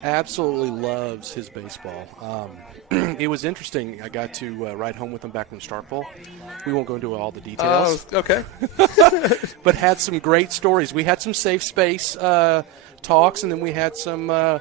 Absolutely loves his baseball. It was interesting. I got to ride home with him back from Starkville. We won't go into all the details. Okay. But had some great stories. We had some safe space talks, and then we had some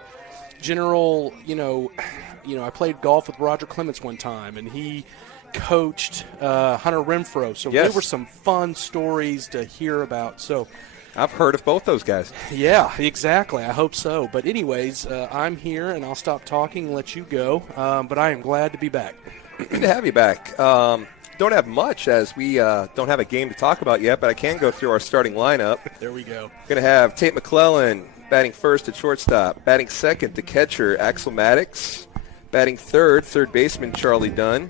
general, I played golf with Roger Clements one time, and he coached Hunter Renfroe. So Yes. there were some fun stories to hear about. So I've heard of both those guys. yeah, exactly. I hope so. But anyways, I'm here, and I'll stop talking and let you go. But I am glad to be back. Good to have you back. Don't have much as we don't have a game to talk about yet, but I can go through our starting lineup. There we go. Going to have Tate McClellan batting first at shortstop, batting second, the catcher, Axel Maddox, batting third baseman Charlie Dunn,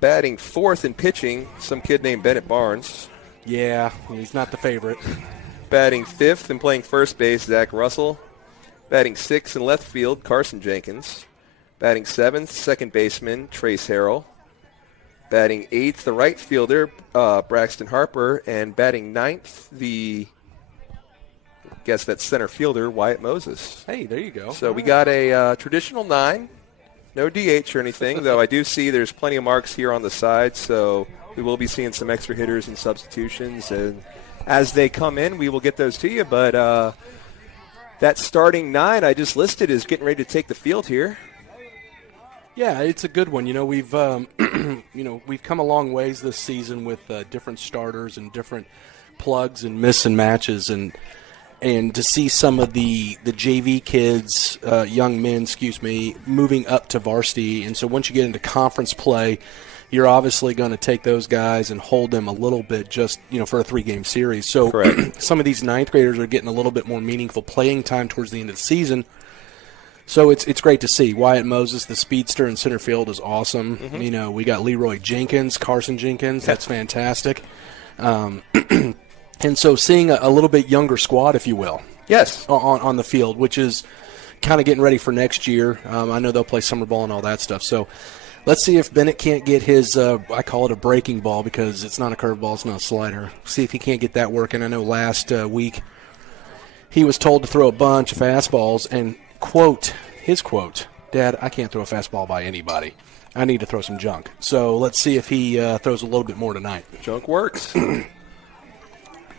batting fourth and pitching, some kid named Bennett Barnes. Yeah, he's not the favorite. Batting fifth and playing first base, Zach Russell. Batting sixth in left field, Carson Jenkins. Batting seventh, second baseman, Trace Harrell. Batting eighth, the right fielder, Braxton Harper. And batting ninth, that's center fielder, Wyatt Moses. Hey, there you go. So we got a traditional 9. No DH or anything, though I do see there's plenty of marks here on the side, so we will be seeing some extra hitters and substitutions. And as they come in, we will get those to you. But that starting 9 I just listed is getting ready to take the field here. Yeah, it's a good one. We've we've come a long ways this season with different starters and different plugs and miss and matches, and to see some of the JV kids, young men, moving up to varsity. And so once you get into conference play, you're obviously going to take those guys and hold them a little bit just, for a 3-game series. So some of these 9th graders are getting a little bit more meaningful playing time towards the end of the season. So it's great to see. Wyatt Moses, the speedster in center field, is awesome. Mm-hmm. We got Leroy Jenkins, Carson Jenkins. That's fantastic. And so seeing a little bit younger squad, if you will, yes, on the field, which is kind of getting ready for next year. I know they'll play summer ball and all that stuff. So let's see if Bennett can't get his, I call it a breaking ball because it's not a curveball, it's not a slider. See if he can't get that working. I know last week he was told to throw a bunch of fastballs and his quote, "Dad, I can't throw a fastball by anybody. I need to throw some junk." So let's see if he throws a little bit more tonight. Junk works.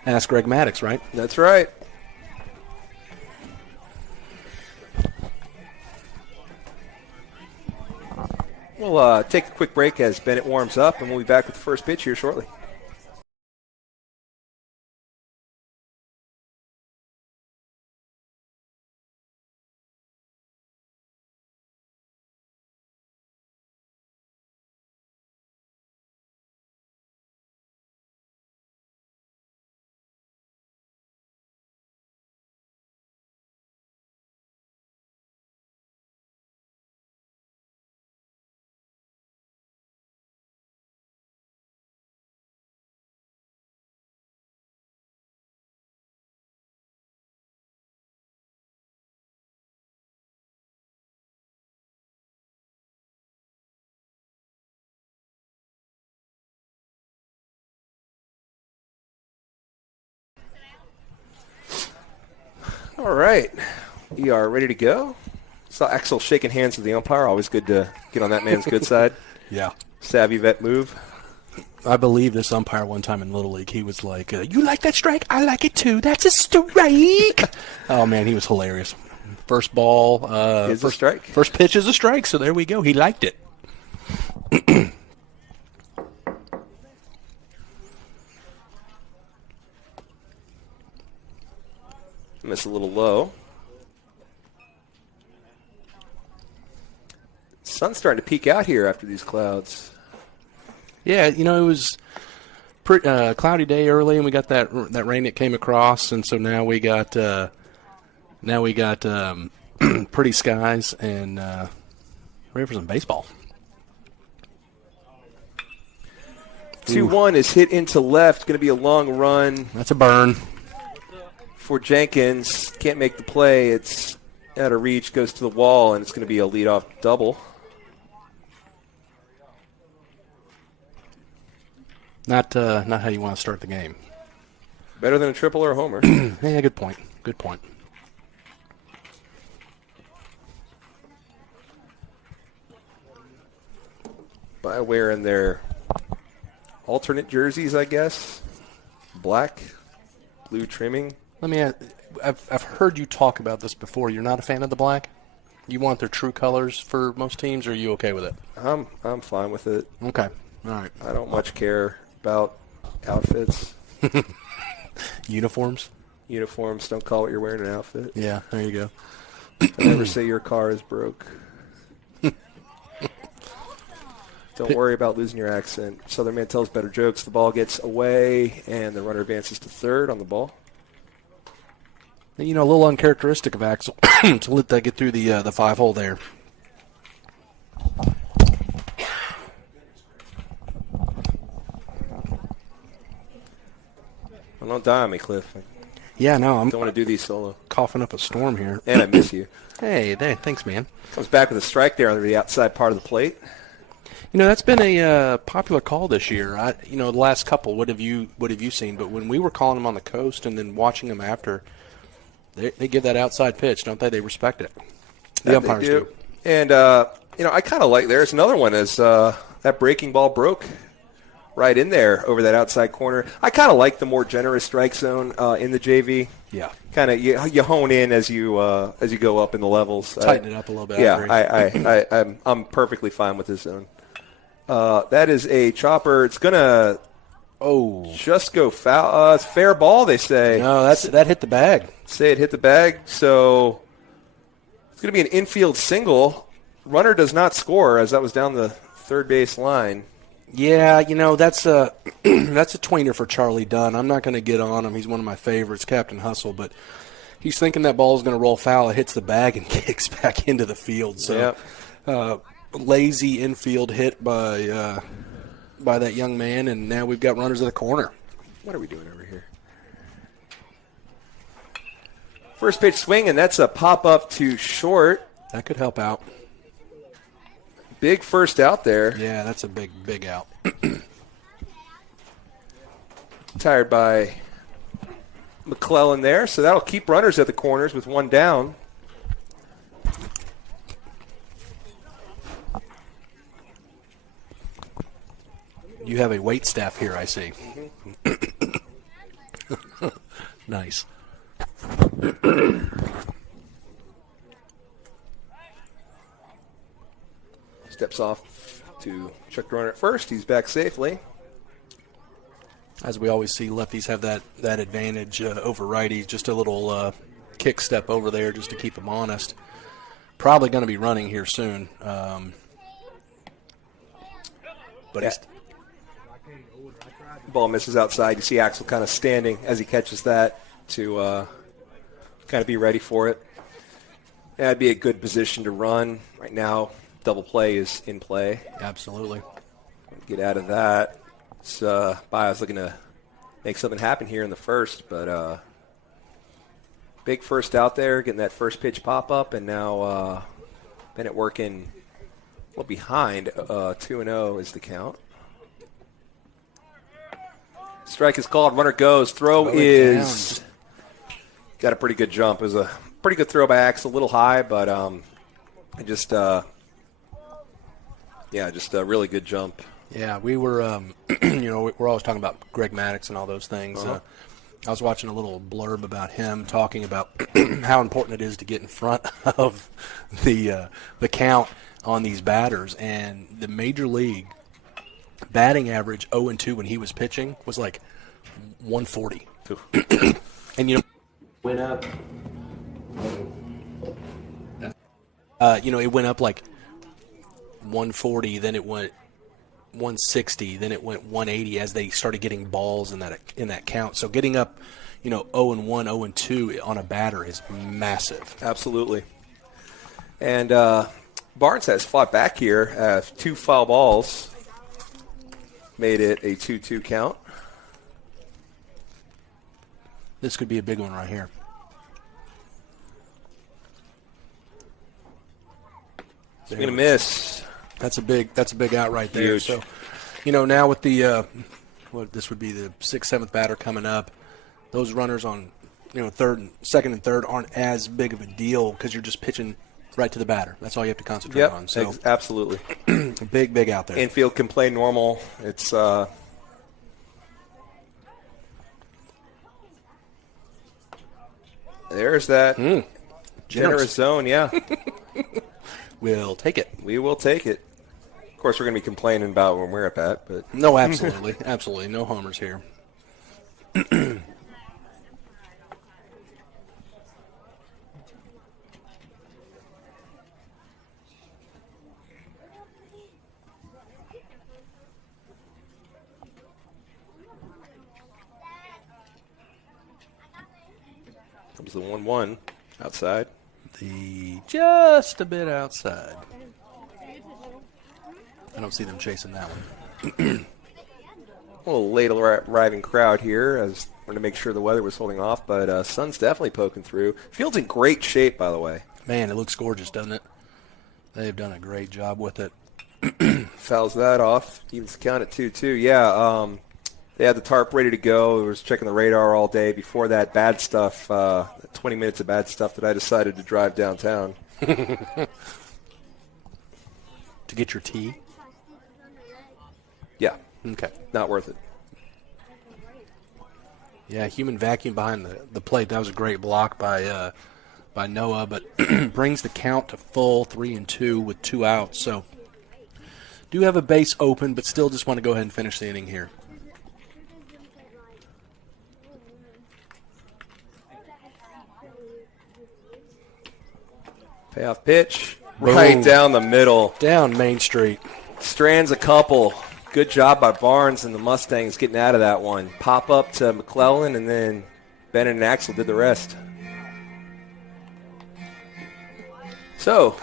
Ask Greg Maddox, right? That's right. We'll take a quick break as Bennett warms up, and we'll be back with the first pitch here shortly. All right, we are ready to go. Saw Axel shaking hands with the umpire. Always good to get on that man's good side. Yeah. Savvy vet move. I believe this umpire one time in Little League, he was like, "You like that strike? I like it too. That's a strike." Oh, man, he was hilarious. First ball. Is a strike. First pitch is a strike, so there we go. He liked it. Miss a little low. Sun's starting to peek out here after these clouds. Yeah, it was cloudy day early, and we got that rain that came across, and so now we got pretty skies and ready for some baseball. 2-1 is hit into left. Going to be a long run. That's a burn. For Jenkins, can't make the play. It's out of reach, goes to the wall, and it's going to be a leadoff double. Not how you want to start the game. Better than a triple or a homer. Yeah, good point. Good point. by wearing their alternate jerseys, I guess. Black, blue trimming. Let me ask, I've heard you talk about this before. You're not a fan of the black? You want their true colors for most teams, or are you okay with it? I'm fine with it. Okay. All right. I don't much care about outfits. Uniforms? Uniforms. Don't call what you're wearing an outfit. Yeah, there you go. I never say your car is broke. Don't worry about losing your accent. Southern man tells better jokes. The ball gets away, and the runner advances to third on the ball. You know, a little uncharacteristic of Axel to let that get through the 5-hole there. Well, don't die on me, Cliff. Yeah, no, I'm don't want to do these solo. Coughing up a storm here. And I miss you. Hey, thanks, man. Comes back with a strike there under the outside part of the plate. You know, that's been a popular call this year. The last couple. What have you seen? But when we were calling them on the coast and then watching them after, they give that outside pitch, don't they? They respect it. The umpires do. And I kind of like. There's another one as that breaking ball broke right in there over that outside corner. I kind of like the more generous strike zone in the JV. Yeah. Kind of you hone in as you go up in the levels. Tighten it up a little bit. Yeah, I'm perfectly fine with this zone. That is a chopper. It's gonna just go foul. It's fair ball, they say. No, that hit the bag. Say it hit the bag. So it's gonna be an infield single. Runner does not score as that was down the third base line. Yeah, that's a that's a tweener for Charlie Dunn. I'm not going to get on him. He's one of my favorites, Captain Hustle, but he's thinking that ball is going to roll foul. It hits the bag and kicks back into the field. So, lazy infield hit by that young man, and now we've got runners at the corner. What are we doing over here? First pitch swing, and that's a pop up to short. That could help out. Big first out there. Yeah, that's a big out. Tired by McClellan there, so that'll keep runners at the corners with one down. You have a wait staff here, I see. Mm-hmm. Nice. Steps off to check the runner at first. He's back safely. As we always see, lefties have that advantage over righties. Just a little kick step over there just to keep them honest. Probably going to be running here soon. Ball misses outside. You see Axel kind of standing as he catches that to kind of be ready for it. That'd be a good position to run right now. Double play is in play. Absolutely. Get out of that. Bayou's looking to make something happen here in the first, but big first out there, getting that first pitch pop up, and now Bennett working behind. 2-0 is the count. Strike is called. Runner goes. Throw is got a pretty good jump. It was a pretty good throw by Axel. A little high, but just a really good jump. Yeah, we were, we're always talking about Greg Maddox and all those things. Uh-huh. I was watching a little blurb about him talking about how important it is to get in front of the count on these batters. And the major league batting average 0-2 when he was pitching was like 140. And, went up. It went up like 140, then it went 160, then it went 180 as they started getting balls in that count. So getting up, 0-1, 0-2 on a batter is massive. Absolutely. And Barnes has fought back here. 2 foul balls made it a 2-2 count. This could be a big one right here. Swing and a miss. That's a big out right there. Huge. So, now with the this would be the 6th, 7th batter coming up, those runners on second and third aren't as big of a deal because you're just pitching right to the batter. That's all you have to concentrate on. So absolutely. big out there. Infield can play normal. It's there's that generous zone, yeah. We'll take it. We will take it. Of course, we're going to be complaining about when we're at bat, but no, absolutely, absolutely, no homers here. comes the 1-1 outside. Just a bit outside. I don't see them chasing that one. A little late arriving crowd here as we're going to make sure the weather was holding off, but sun's definitely poking through. Field's in great shape, by the way. Man, it looks gorgeous, doesn't it? They've done a great job with it. Fouls that off. Evens the count at 2-2. Yeah, they had the tarp ready to go. I was checking the radar all day. Before that bad stuff, 20 minutes of bad stuff that I decided to drive downtown. To get your tea? Yeah. Okay. Not worth it. Yeah, human vacuum behind the plate. That was a great block by Noah, but brings the count to full 3-2 with 2 outs. So do have a base open, but still just want to go ahead and finish the inning here. Payoff pitch. Boom. Right down the middle. Down Main Street. Strands a couple. Good job by Barnes and the Mustangs getting out of that one. Pop up to McClellan, and then Bennett and Axel did the rest. So,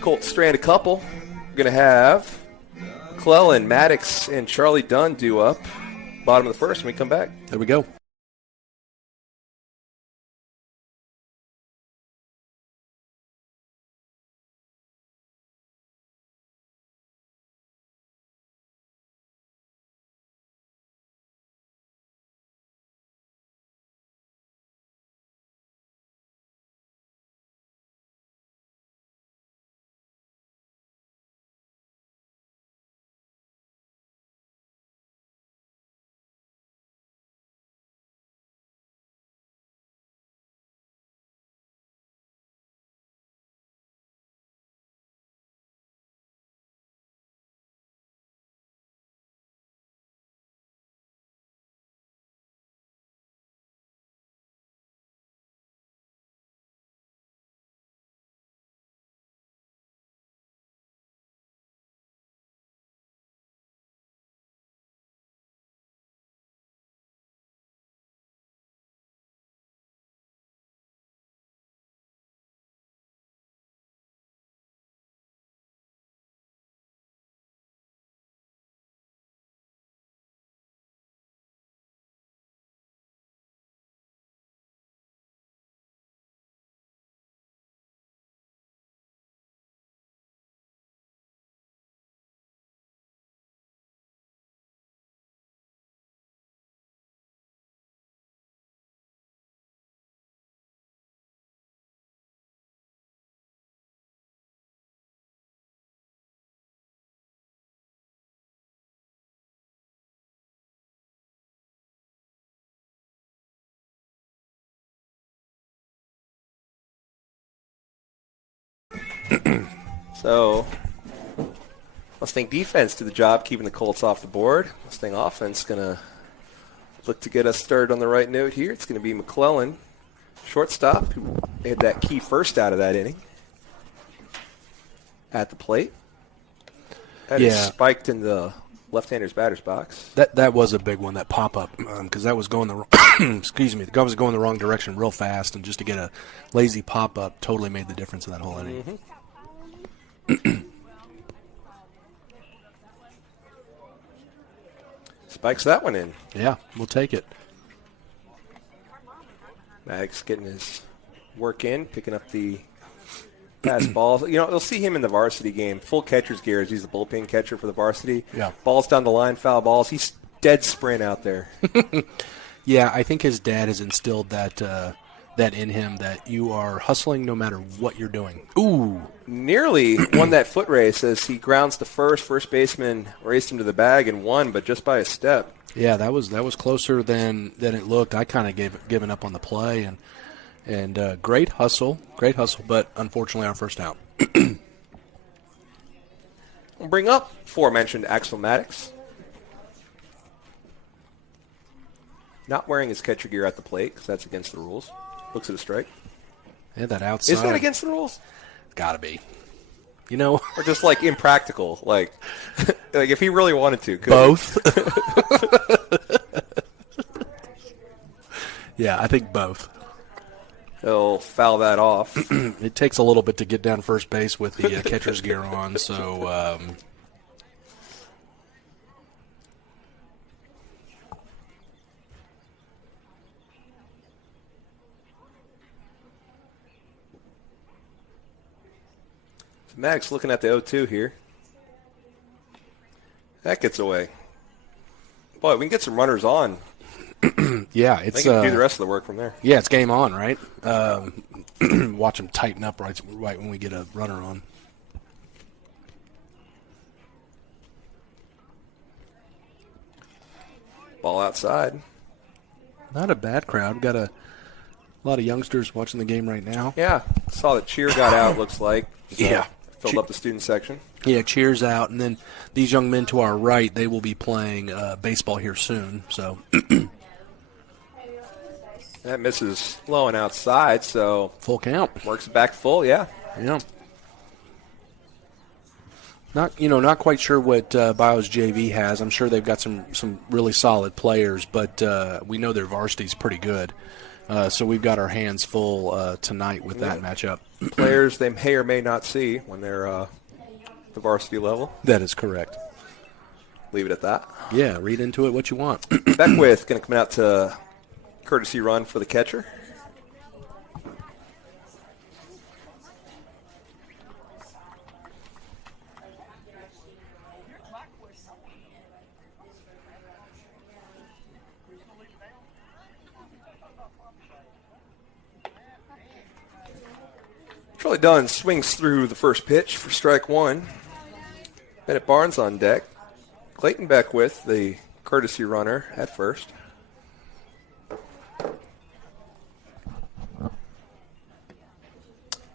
Colts strand a couple. We're going to have McClellan, Maddox, and Charlie Dunn due up. Bottom of the first when we come back. There we go. So, Mustang defense did the job keeping the Colts off the board. Mustang offense going to look to get us started on the right note here. It's going to be McClellan, shortstop, who had that key first out of that inning at the plate. That is spiked in the left-hander's batter's box. That was a big one, that pop-up, because that was going the wrong, excuse me, the guy was going the wrong direction real fast, and just to get a lazy pop-up totally made the difference in that whole inning. Mm-hmm. Spikes that one in. Yeah, we'll take it. Maddox getting his work in, picking up the pass balls. You know, they'll see him in the varsity game. Full catcher's gear as he's the bullpen catcher for the varsity. Yeah. Balls down the line, foul balls. He's dead sprint out there. Yeah, I think his dad has instilled that that in him that you are hustling no matter what you're doing. Ooh. Nearly won that foot race as he grounds to first. First baseman raced him to the bag and won, but just by a step. Yeah, that was closer than it looked. I kind of given up on the play, and great hustle, but unfortunately our first out. We'll bring up aforementioned Axel Maddox. Not wearing his catcher gear at the plate because that's against the rules. Looks at a strike. Yeah, that outside. Is that against the rules? Gotta be. You know, or just like impractical, like if he really wanted to. Both. Yeah, I think both. He'll foul that off. It takes a little bit to get down first base with the catcher's gear on, so. Maddox looking at the 0-2 here. That gets away. Boy, we can get some runners on. Yeah, it's. They can do the rest of the work from there. Yeah, it's game on, right? Watch them tighten up right when we get a runner on. Ball outside. Not a bad crowd. We've got a lot of youngsters watching the game right now. Yeah, saw that cheer got out, looks like. So yeah. Filled up the student section. Yeah, cheers out. And then these young men to our right, they will be playing baseball here soon. So that misses low and outside, so full count. Works back full, yeah. Yeah. Not quite sure what Bayou JV has. I'm sure they've got some really solid players, but we know their varsity's pretty good. So we've got our hands full tonight with that matchup. Players they may or may not see when they're the varsity level. That is correct. Leave it at that. Yeah, read into it what you want. Beckwith going to come out to courtesy run for the catcher. Charlie Dunn swings through the first pitch for strike one. Bennett Barnes on deck. Clayton Beckwith, the courtesy runner, at first.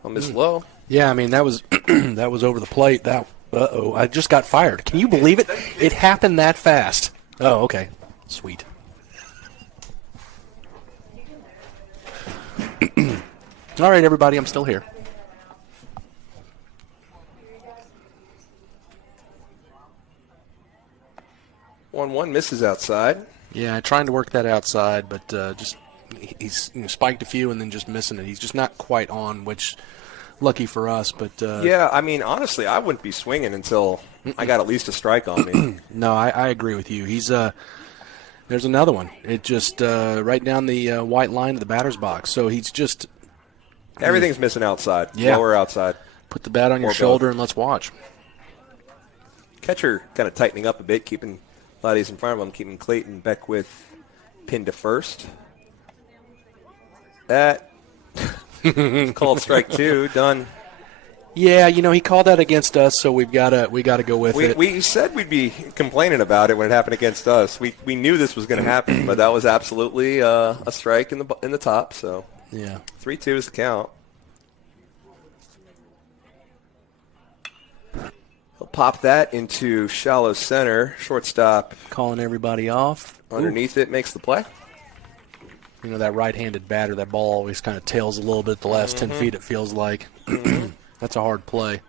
On Miss Lowe. Yeah, I mean, that was that was over the plate. I just got fired. Can you believe it? It happened that fast. Oh, okay. Sweet. All right, everybody, I'm still here. 1-1 misses outside. Yeah, trying to work that outside, but just he's spiked a few and then just missing it. He's just not quite on, which lucky for us. But yeah, I mean, honestly, I wouldn't be swinging until I got at least a strike on me. No, I agree with you. He's there's another one. It just right down the white line of the batter's box. So he's just everything's missing outside. Yeah. Lower outside. Put the bat on your shoulder and let's watch. Catcher kind of tightening up a bit, keeping bodies in front of him, keeping Clayton Beckwith pinned to first. That called strike two. Done. Yeah, he called that against us, so we got to go with it. We said we'd be complaining about it when it happened against us. We knew this was going to happen, but that was absolutely a strike in the top. So yeah, 3-2 is the count. He'll pop that into shallow center. Shortstop calling everybody off. Underneath it makes the play. That right-handed batter, that ball always kind of tails a little bit the last 10 feet, it feels like. That's a hard play.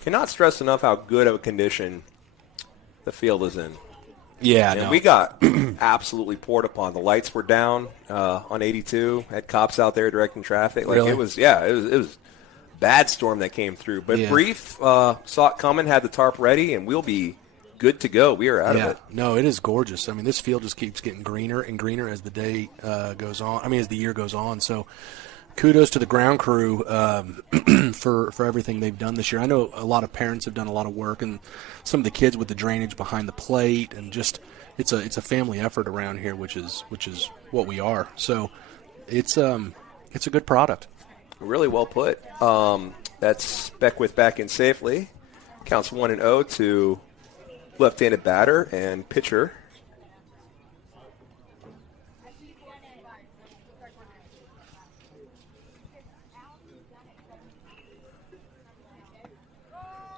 Cannot stress enough how good of a condition the field is in. Yeah, and we got absolutely poured upon. The lights were down on 82. Had cops out there directing traffic. Like really? It was bad storm that came through. But brief, saw it coming, had the tarp ready, and we'll be good to go. We are out of it. No, it is gorgeous. I mean, this field just keeps getting greener and greener as the day goes on. I mean, as the year goes on. So kudos to the ground crew for everything they've done this year. I know a lot of parents have done a lot of work, and some of the kids with the drainage behind the plate, and just it's a family effort around here, which is what we are. So it's a good product. Really well put. That's Beckwith back in safely. Counts 1-0 to left-handed batter and pitcher.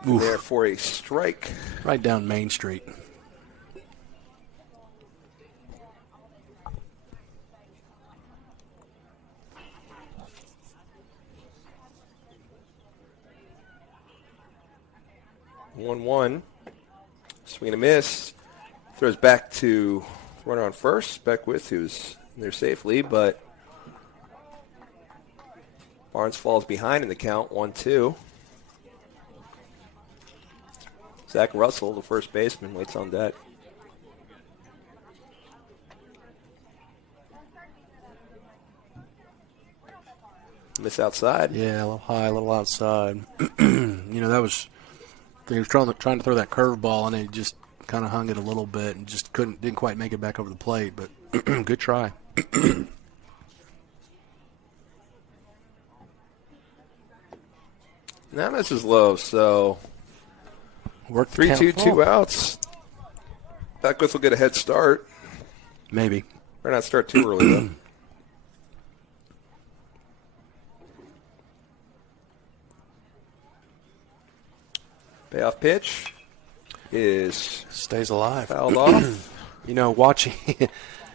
There for a strike. Right down Main Street. One. Swing and a miss. Throws back to runner on first. Beckwith, who's there safely, but Barnes falls behind in the count. 1-2. Zach Russell, the first baseman, waits on deck. Miss outside. Yeah, a little high, a little outside. That was he was trying to throw that curveball, and he just kind of hung it a little bit and just didn't quite make it back over the plate. But good try. Now this is low, so Work 3-2, 2 outs. Beckwith will get a head start. Maybe. Better not start too early, though. Payoff pitch stays alive. Fouled off. Watching,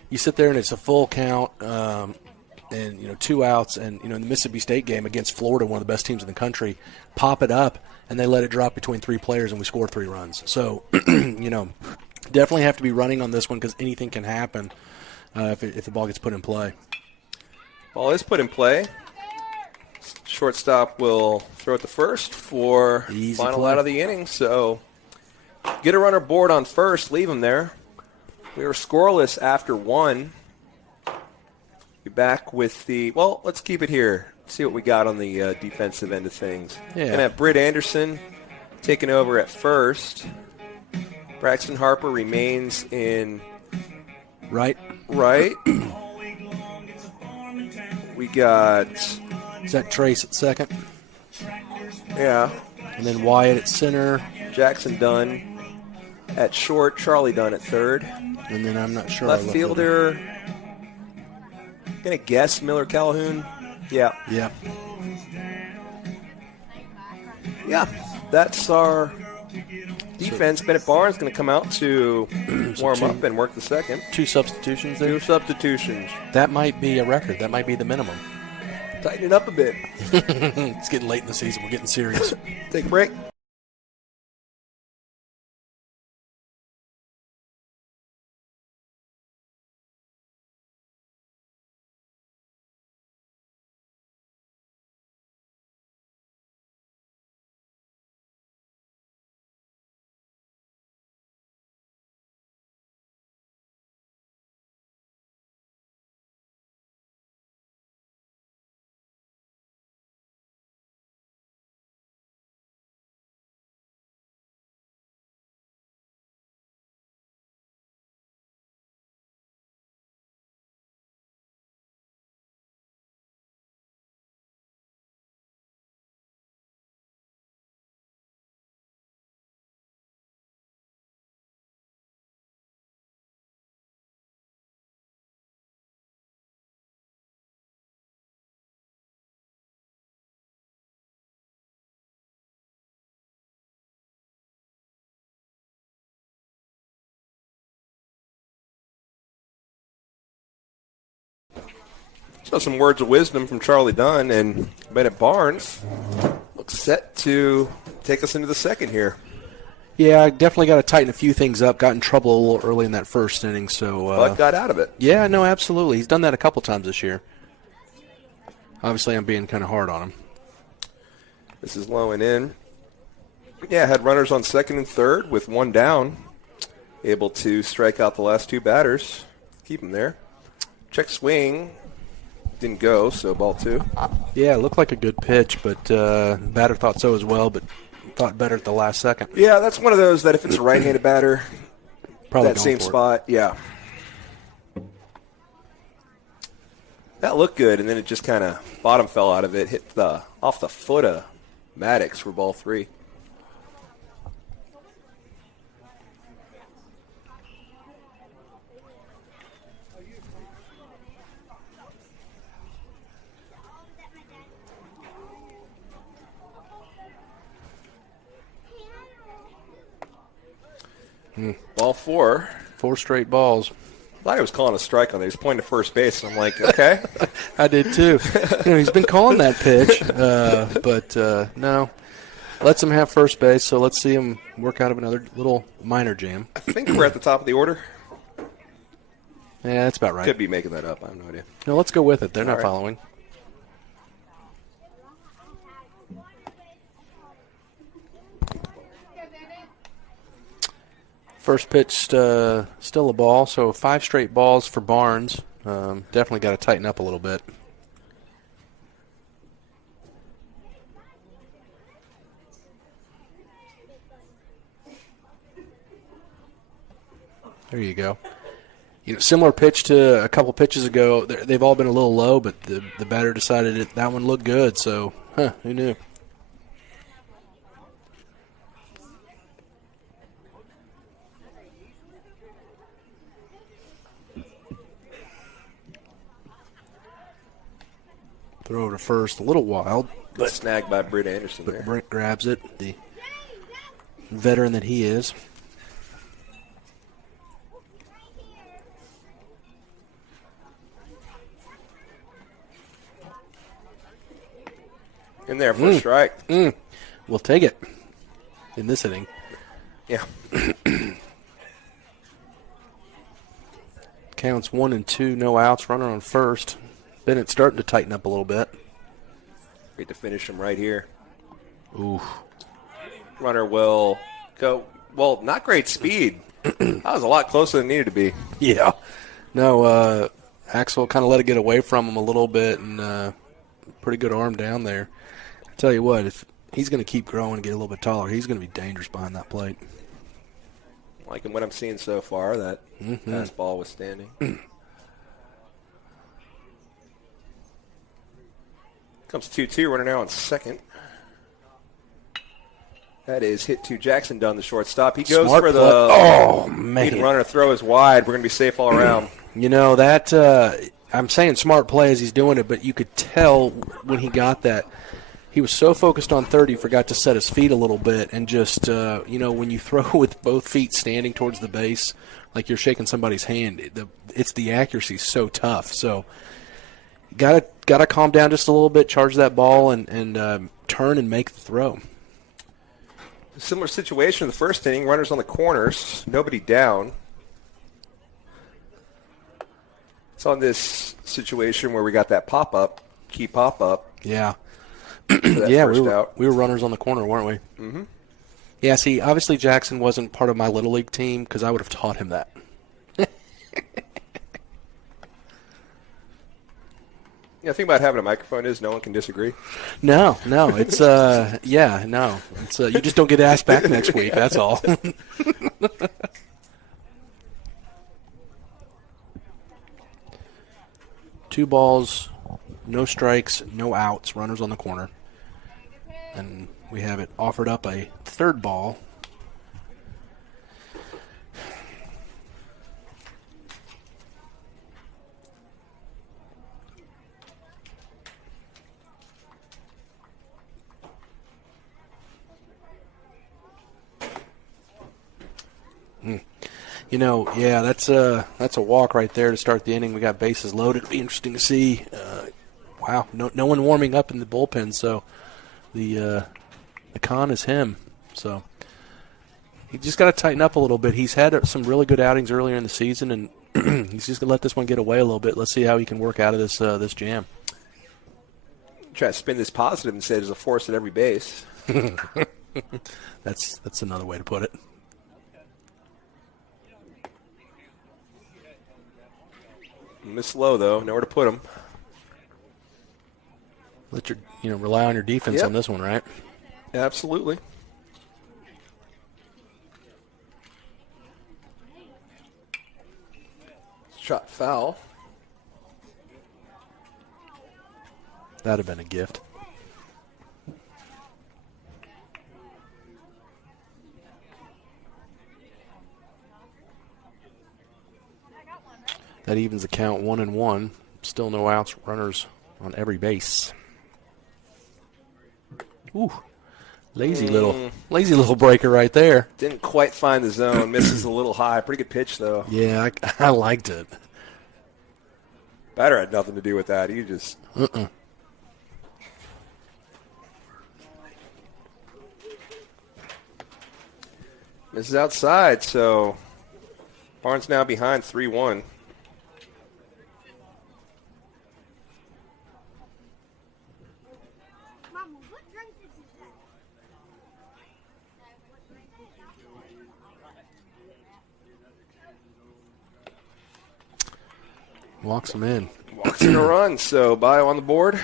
you sit there and it's a full count, and 2 outs, and in the Mississippi State game against Florida, one of the best teams in the country, pop it up and they let it drop between 3 players and we score 3 runs. So, definitely have to be running on this one because anything can happen if the ball gets put in play. Ball is put in play. Shortstop will throw it to first for Easy final play. out of the inning. So get a runner board on first. Leave him there. We were scoreless after 1. Be back with let's keep it here. See what we got on the defensive end of things. Yeah. And have Britt Anderson taking over at first. Braxton Harper remains in Right. We got Is that Trace at second? Yeah. And then Wyatt at center. Jackson Dunn at short. Charlie Dunn at third. And then I'm not sure. Left fielder. Gonna guess Miller Calhoun. Yeah. Yeah. Yeah. That's our defense. Bennett Barnes going to come out to warm up and work the second. 2 substitutions there. 2 substitutions. That might be a record. That might be the minimum. Tighten it up a bit. It's getting late in the season. We're getting serious. Take a break. So some words of wisdom from Charlie Dunn, and Bennett Barnes looks set to take us into the second here. Yeah, I definitely got to tighten a few things up. Got in trouble a little early in that first inning, so. But got out of it. Yeah, no, absolutely. He's done that a couple times this year. Obviously, I'm being kind of hard on him. This is low and in. Yeah, had runners on second and third with 1 down. Able to strike out the last 2 batters. Keep them there. Check swing. Didn't go, so ball 2. Yeah, it looked like a good pitch, but batter thought so as well, but thought better at the last second. Yeah, that's one of those that if it's a right-handed batter, Probably that same spot, yeah. That looked good, and then it just kind of bottom fell out of it, hit off the foot of Maddox for ball 3. Ball 4. 4 straight balls. I thought he was calling a strike on there. He was pointing to first base, and I'm like, okay. I did too. He's been calling that pitch, but no. Lets him have first base, so let's see him work out of another little minor jam. I think we're at the top of the order. Yeah, that's about right. Could be making that up. I have no idea. No, let's go with it. They're not right. following. First pitch, still a ball, so 5 straight balls for Barnes. Definitely got to tighten up a little bit. There you go. Similar pitch to a couple pitches ago. They've all been a little low, but the batter decided that one looked good, so who knew? Throw to first, a little wild. But snagged by Britt Anderson but there. Britt grabs it, the veteran that he is. In there for a strike. We'll take it in this inning. Yeah. Counts 1-2, no outs, runner on first. Bennett's starting to tighten up a little bit. Great to finish him right here. Ooh. Runner will go. Well, not great speed. That was a lot closer than it needed to be. Yeah. No, Axel kind of let it get away from him a little bit, and pretty good arm down there. I tell you what, if he's going to keep growing and get a little bit taller, he's going to be dangerous behind that plate. Liking what I'm seeing so far, that fastball was standing. Comes 2-2, runner now on second. That is hit to Jackson down the shortstop. He goes Smart for the lead runner throw is wide. We're going to be safe all around. That I'm saying smart play as he's doing it, but you could tell when he got that, he was so focused on third he forgot to set his feet a little bit, and just when you throw with both feet standing towards the base, like you're shaking somebody's hand, it's the accuracy is so tough. So gotta calm down just a little bit, charge that ball, and turn and make the throw. Similar situation in the first inning. Runners on the corners, nobody down. It's on this situation where we got that pop-up, key pop-up. Yeah. Yeah, we were runners on the corner, weren't we? Mm-hmm. Yeah, see, obviously Jackson wasn't part of my Little League team because I would have taught him that. Yeah, the thing about having a microphone is no one can disagree. No, it's it's you just don't get asked back next week. That's all. 2 balls, no strikes, no outs. Runners on the corner, and we have it offered up a third ball. That's a walk right there to start the inning. We got bases loaded. It'll be interesting to see. Wow, no one warming up in the bullpen, so the con is him. So he just got to tighten up a little bit. He's had some really good outings earlier in the season, and he's just gonna let this one get away a little bit. Let's see how he can work out of this jam. Try to spin this positive and say there's a force at every base. That's another way to put it. Miss low, though. Nowhere to put him. Let your rely on your defense on this one, right? Absolutely. Shot foul. That'd have been a gift. That evens the count 1-1. Still no outs, runners on every base. Ooh, lazy little breaker right there. Didn't quite find the zone. Misses a little high. Pretty good pitch, though. Yeah, I liked it. Batter had nothing to do with that. He just. Misses outside, so Barnes now behind 3-1. Walks him in. Walks in a run, so Bayou on the board.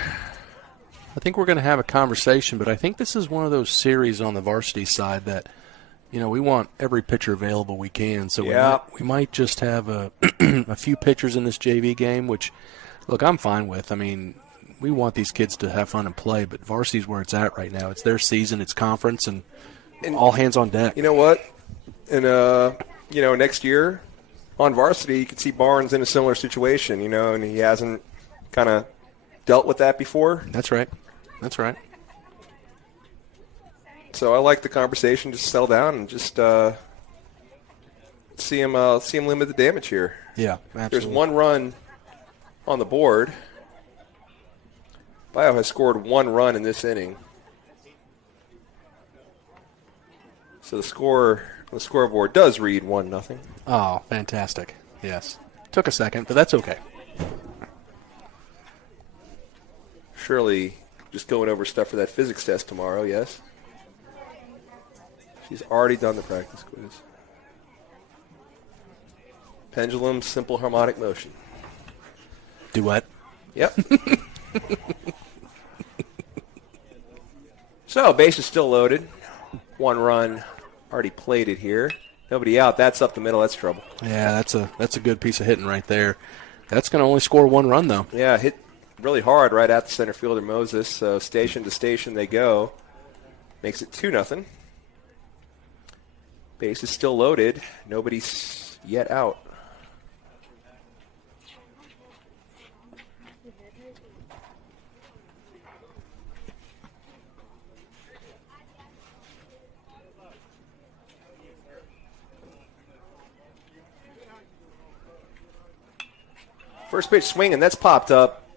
I think we're going to have a conversation, but I think this is one of those series on the varsity side that, we want every pitcher available we can. So we might just have a few pitchers in this JV game, which, look, I'm fine with. I mean, we want these kids to have fun and play, but varsity's where it's at right now. It's their season, it's conference, and all hands on deck. You know what? And, next year on varsity, you could see Barnes in a similar situation, and he hasn't kind of dealt with that before. That's right. So I like the conversation. Just settle down and just see him limit the damage here. Yeah, absolutely. There's one run on the board. Bayou has scored one run in this inning. So the score on the scoreboard does read 1-0. Oh, fantastic. Yes. Took a second, but that's okay. Shirley just going over stuff for that physics test tomorrow, yes? She's already done the practice quiz. Pendulum, simple harmonic motion. Duet. Yep. So, base is still loaded. One run, already played it here. Nobody out. That's up the middle. That's trouble. Yeah, that's a good piece of hitting right there. That's going to only score one run, though. Yeah, hit really hard right at the center fielder, Moses. So, station to station they go. Makes it 2-0. Base is still loaded. Nobody's yet out. First pitch swinging. That's popped up.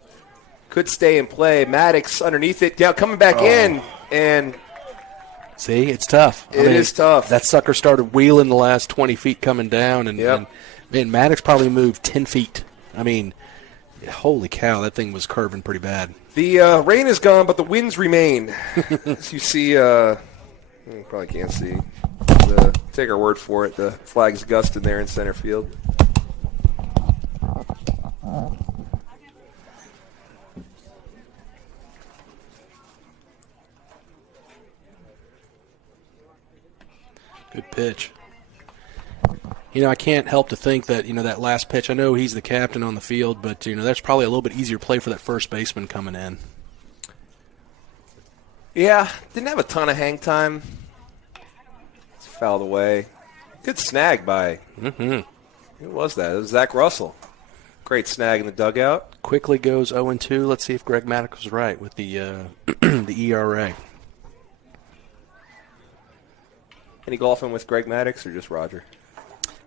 Could stay in play. Maddox underneath it. Now coming back in. And see, it's tough. It is tough. That sucker started wheeling the last 20 feet coming down. And man, Maddox probably moved 10 feet. I mean, holy cow, that thing was curving pretty bad. The rain is gone, but the winds remain. As you see, you probably can't see. Take our word for it. The flag's gusting there in center field. Good pitch. I can't help to think that, that last pitch, I know he's the captain on the field, but, that's probably a little bit easier play for that first baseman coming in. Yeah, didn't have a ton of hang time. It's fouled away. Good snag by, who was that? It was Zach Russell. Great snag in the dugout. Quickly goes 0-2. Let's see if Greg Maddox was right with the the ERA. Any golfing with Greg Maddox or just Roger?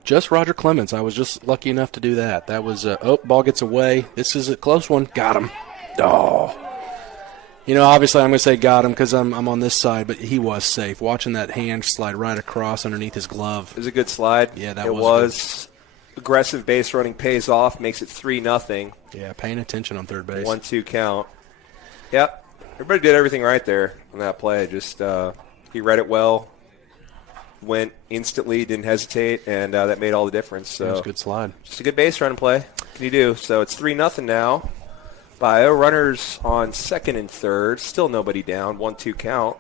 Just Roger Clemens. I was just lucky enough to do that. That was, ball gets away. This is a close one. Got him. Oh. Obviously I'm going to say got him because I'm on this side, but he was safe. Watching that hand slide right across underneath his glove. It was a good slide. Yeah, that it was. Aggressive base running pays off, makes it 3-0. Yeah, paying attention on third base. 1-2 count. Yep. Everybody did everything right there on that play. Just he read it well. Went instantly, didn't hesitate, and that made all the difference. So it was a good slide. Just a good base run play. What can you do? So it's 3-0 now. Bayou runners on second and third. Still nobody down. 1-2 count.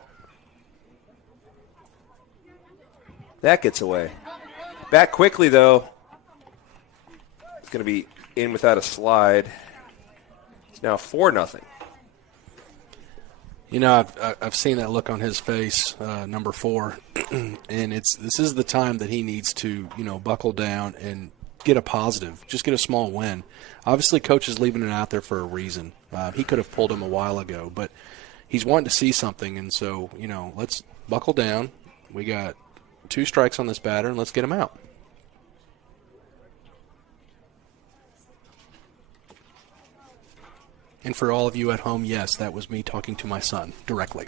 That gets away. Back quickly, though. It's going to be in without a slide. It's now 4-0. I've seen that look on his face, number 4, and this is the time that he needs to, buckle down and get a positive, just get a small win. Obviously, coach is leaving it out there for a reason. He could have pulled him a while ago, but he's wanting to see something, and so, let's buckle down. We got 2 strikes on this batter, and let's get him out. And for all of you at home, yes, that was me talking to my son directly.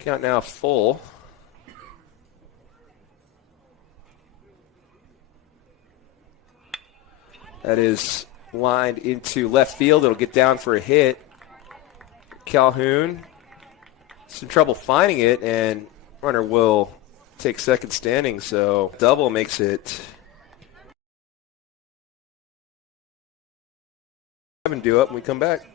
Count now full. That is lined into left field. It'll get down for a hit. Calhoun, some trouble finding it, and runner will take second standing, so double makes it 7 due up when we come back.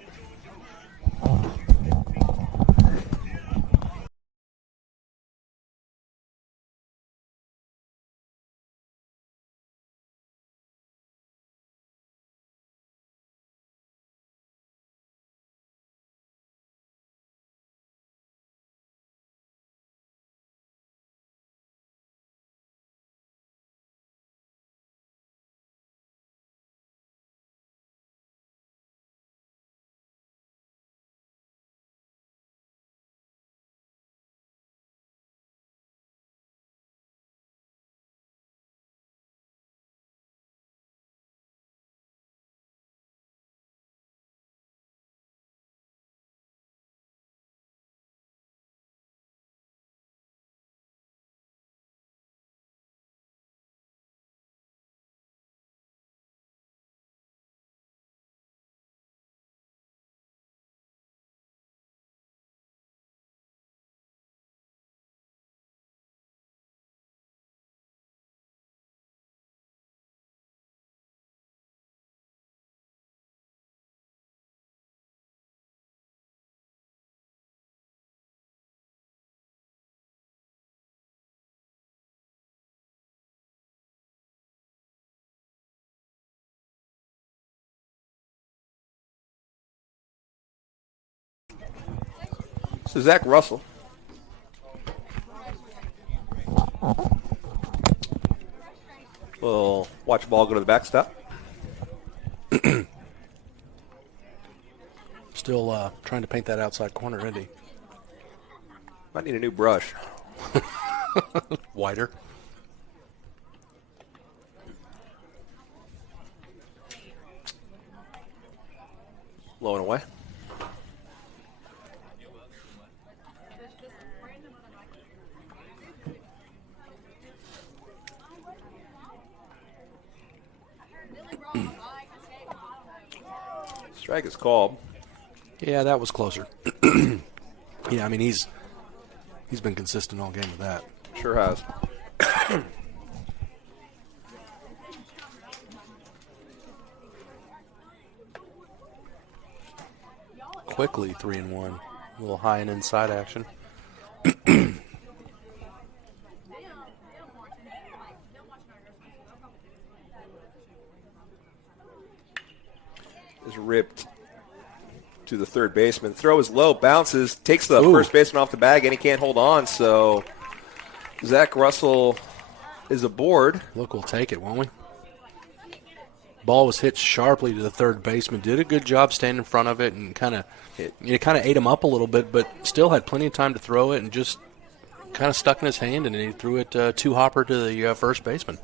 So Zach Russell. We'll watch the ball go to the backstop. Still trying to paint that outside corner, isn't he? Might need a new brush. Wider. Low and away. Strike is called. Yeah, that was closer. Yeah, I mean he's been consistent all game with that. Sure has. Quickly 3-1. A little high and inside action. Is ripped to the third baseman. Throw is low, bounces, takes the Ooh. first baseman off the bag, and he can't hold on. So Zach Russell is aboard. Look, we'll take it, won't we? Ball was hit sharply to the third baseman. Did a good job standing in front of it and kind of ate him up a little bit, but still had plenty of time to throw it and just kind of stuck in his hand, and he threw it two-hopper to the first baseman.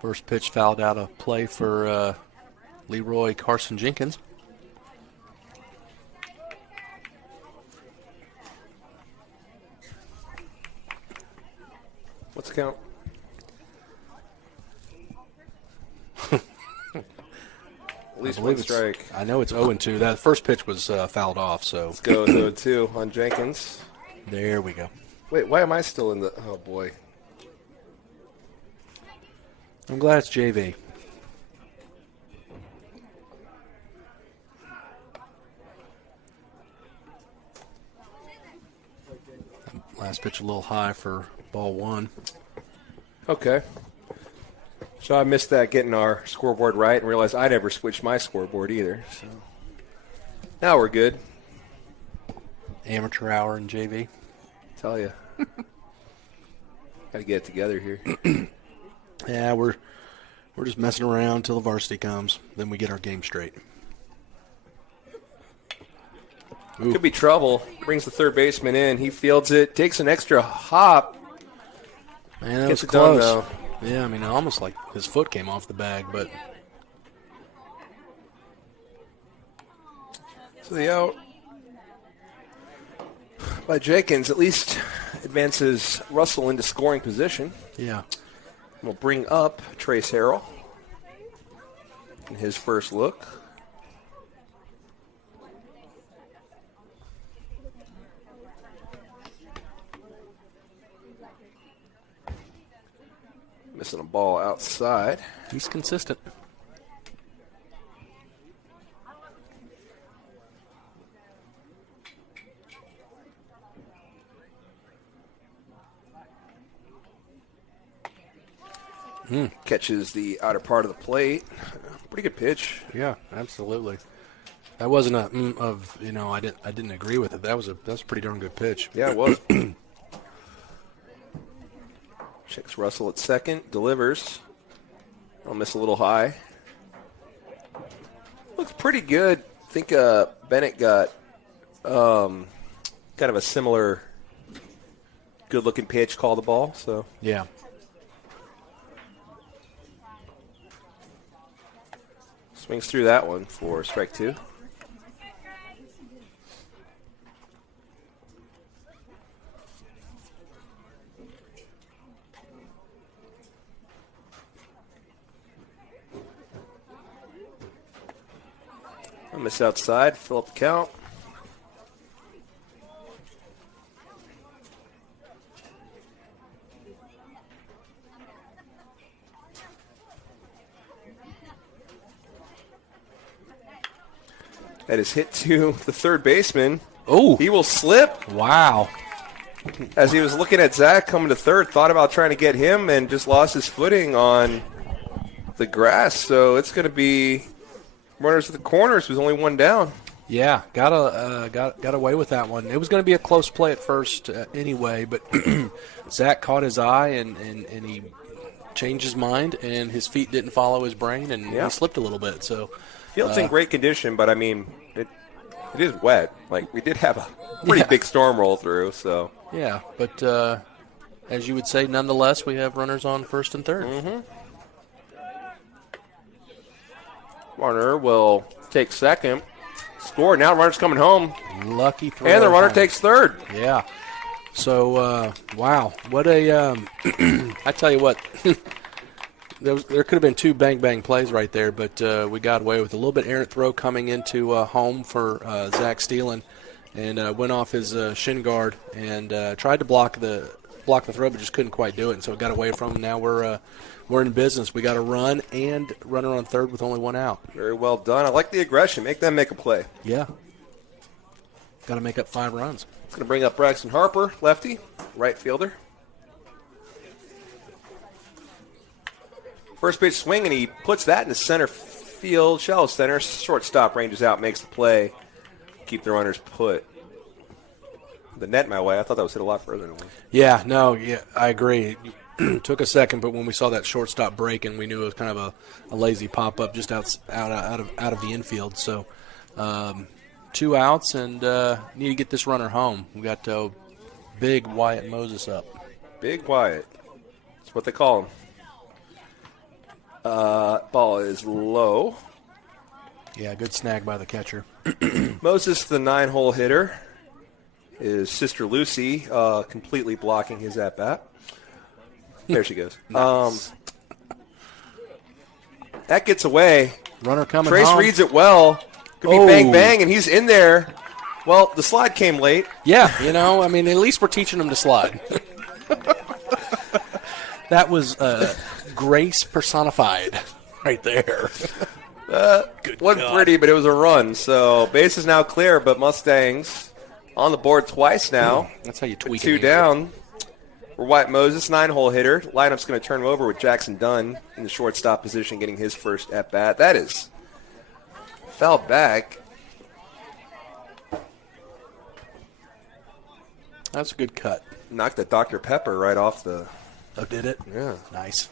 First pitch fouled out of play for Leroy Carson Jenkins. What's the count? At least one strike. I know it's 0-2. That first pitch was fouled off, so. Let's go with 0-2 on Jenkins. There we go. Wait, why am I still in the – oh, boy. I'm glad it's JV. Last pitch a little high for ball 1. Okay. So I missed that getting our scoreboard right and realized I never switched my scoreboard either. So now we're good. Amateur hour in JV. Tell you. Got to get it together here. Yeah, we're just messing around until the varsity comes. Then we get our game straight. Ooh. Could be trouble. Brings the third baseman in. He fields it. Takes an extra hop. Man, that Gets was it done, close. though. Yeah, I mean, almost like his foot came off the bag, but. So the out by Jenkins at least advances Russell into scoring position. Yeah. We'll bring up Trace Harrell in his first look. Missing a ball outside. He's consistent. Catches the outer part of the plate. Pretty good pitch. Yeah, absolutely. That wasn't I didn't agree with it. That was a pretty darn good pitch. Yeah, it was. Checks Russell at second. Delivers. I'll miss a little high. Looks pretty good. I think Bennett got kind of a similar good-looking pitch, call the ball. So Yeah. swings through that one for strike 2. I miss outside, fill up the count. That is hit to the third baseman. Oh, He will slip wow. as he was looking at Zach coming to third. Thought about trying to get him and just lost his footing on the grass. So it's going to be runners at the corners with only one down. Yeah, got away with that one. It was going to be a close play at first anyway, but Zach caught his eye and he changed his mind, and his feet didn't follow his brain, and Yeah. he slipped a little bit. So Field's in great condition, but I mean, it is wet. Like, we did have a pretty big storm roll through, so. yeah, but as you would say, nonetheless, we have runners on first and third. Mm-hmm. Runner will take second. Score. Now runner's coming home. Lucky throw. And the runner home. takes third. Yeah. So, wow. What a I tell you what, there could have been 2 bang-bang plays right there, but we got away with a little bit errant throw coming into home for Zach Steelan, and went off his shin guard and tried to block the throw, but just couldn't quite do it, and so it got away from him. Now we're in business. We got a run and runner on third with only 1 out. Very well done. I like the aggression. Make them make a play. Yeah. Got to make up 5 runs. It's going to bring up Braxton Harper, lefty, right fielder. First pitch swing, and he puts that in the center field, shallow center. Shortstop ranges out, makes the play. Keep the runners put. The net my way. I thought that was hit a lot further than me. Yeah, I agree. Took a second, but when we saw that shortstop breaking, we knew it was kind of a lazy pop up just out of the infield. So 2 outs, and need to get this runner home. We got big Wyatt Moses up. Big Wyatt. That's what they call him. Ball is low. Yeah, good snag by the catcher. Moses, the 9-hole hitter. His sister Lucy completely blocking his at-bat. There she goes. Nice. That gets away. Runner coming Trace home. reads it well. Could be bang, bang, and he's in there. Well, the slide came late. Yeah, I mean, at least we're teaching him to slide. That was grace personified right there. Wasn't pretty, but it was a run. So base is now clear, but Mustangs On the board twice now. That's how you tweak it. Two down. For Wyatt Moses, 9-hole hitter. Lineup's going to turn him over with Jackson Dunn in the shortstop position, getting his first at-bat. That is fell back. That's a good cut. Knocked the Dr. Pepper right off the... Oh, did it? Yeah. Nice.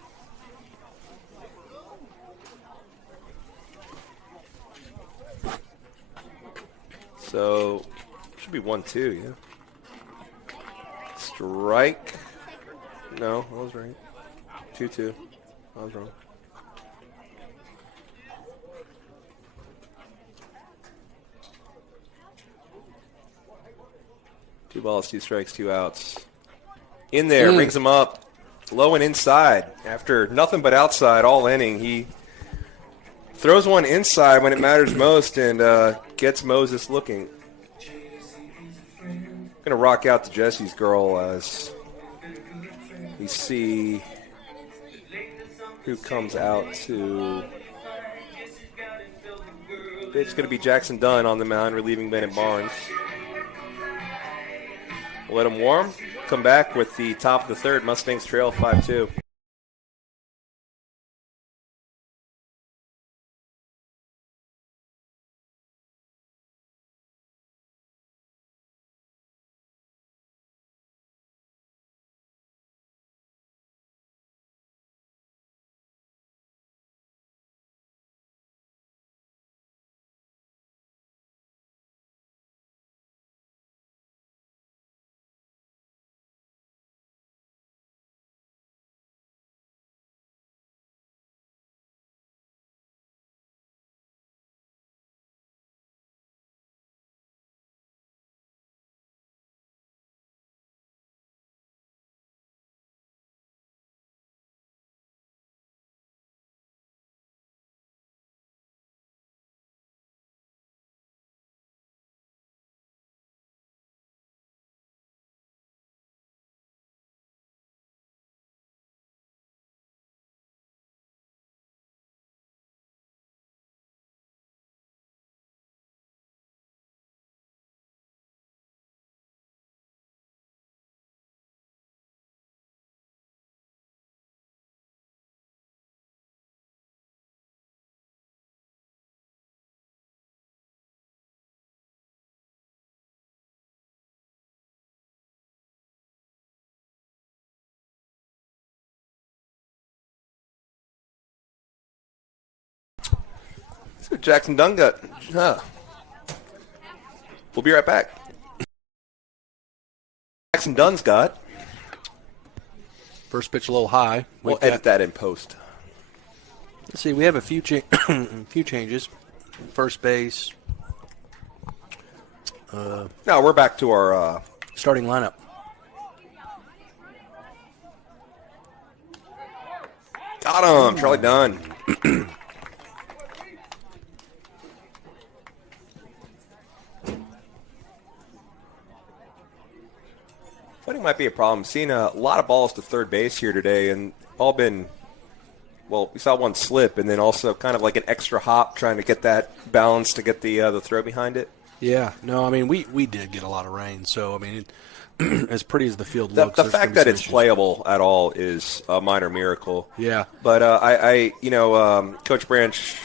So, should be 1-2, yeah. Strike. No, I was right. 2-2. I was wrong. Two balls, 2 strikes, 2 outs. In there, brings him up. Low and inside. After nothing but outside all inning, he throws one inside when it matters most and gets Moses looking. Going to rock out to Jesse's girl as we see who comes out to... It's going to be Jackson Dunn on the mound, relieving Bennett Barnes. We'll let him warm. Come back with the top of the third. Mustangs trail 5-2. That's what Jackson Dunn got. We'll be right back. Jackson Dunn's got. First pitch a little high. We'll edit that in post. Let's see, we have a few changes. First base. No, we're back to our starting lineup. Got him, Charlie Dunn. Putting might be a problem. Seeing a lot of balls to third base here today, and all been, well, we saw one slip, and then also kind of like an extra hop trying to get that balance to get the throw behind it. Yeah, no, I mean, we did get a lot of rain, so, I mean, as pretty as the field looks. The fact that it's playable at all is a minor miracle. Yeah. But Coach Branch,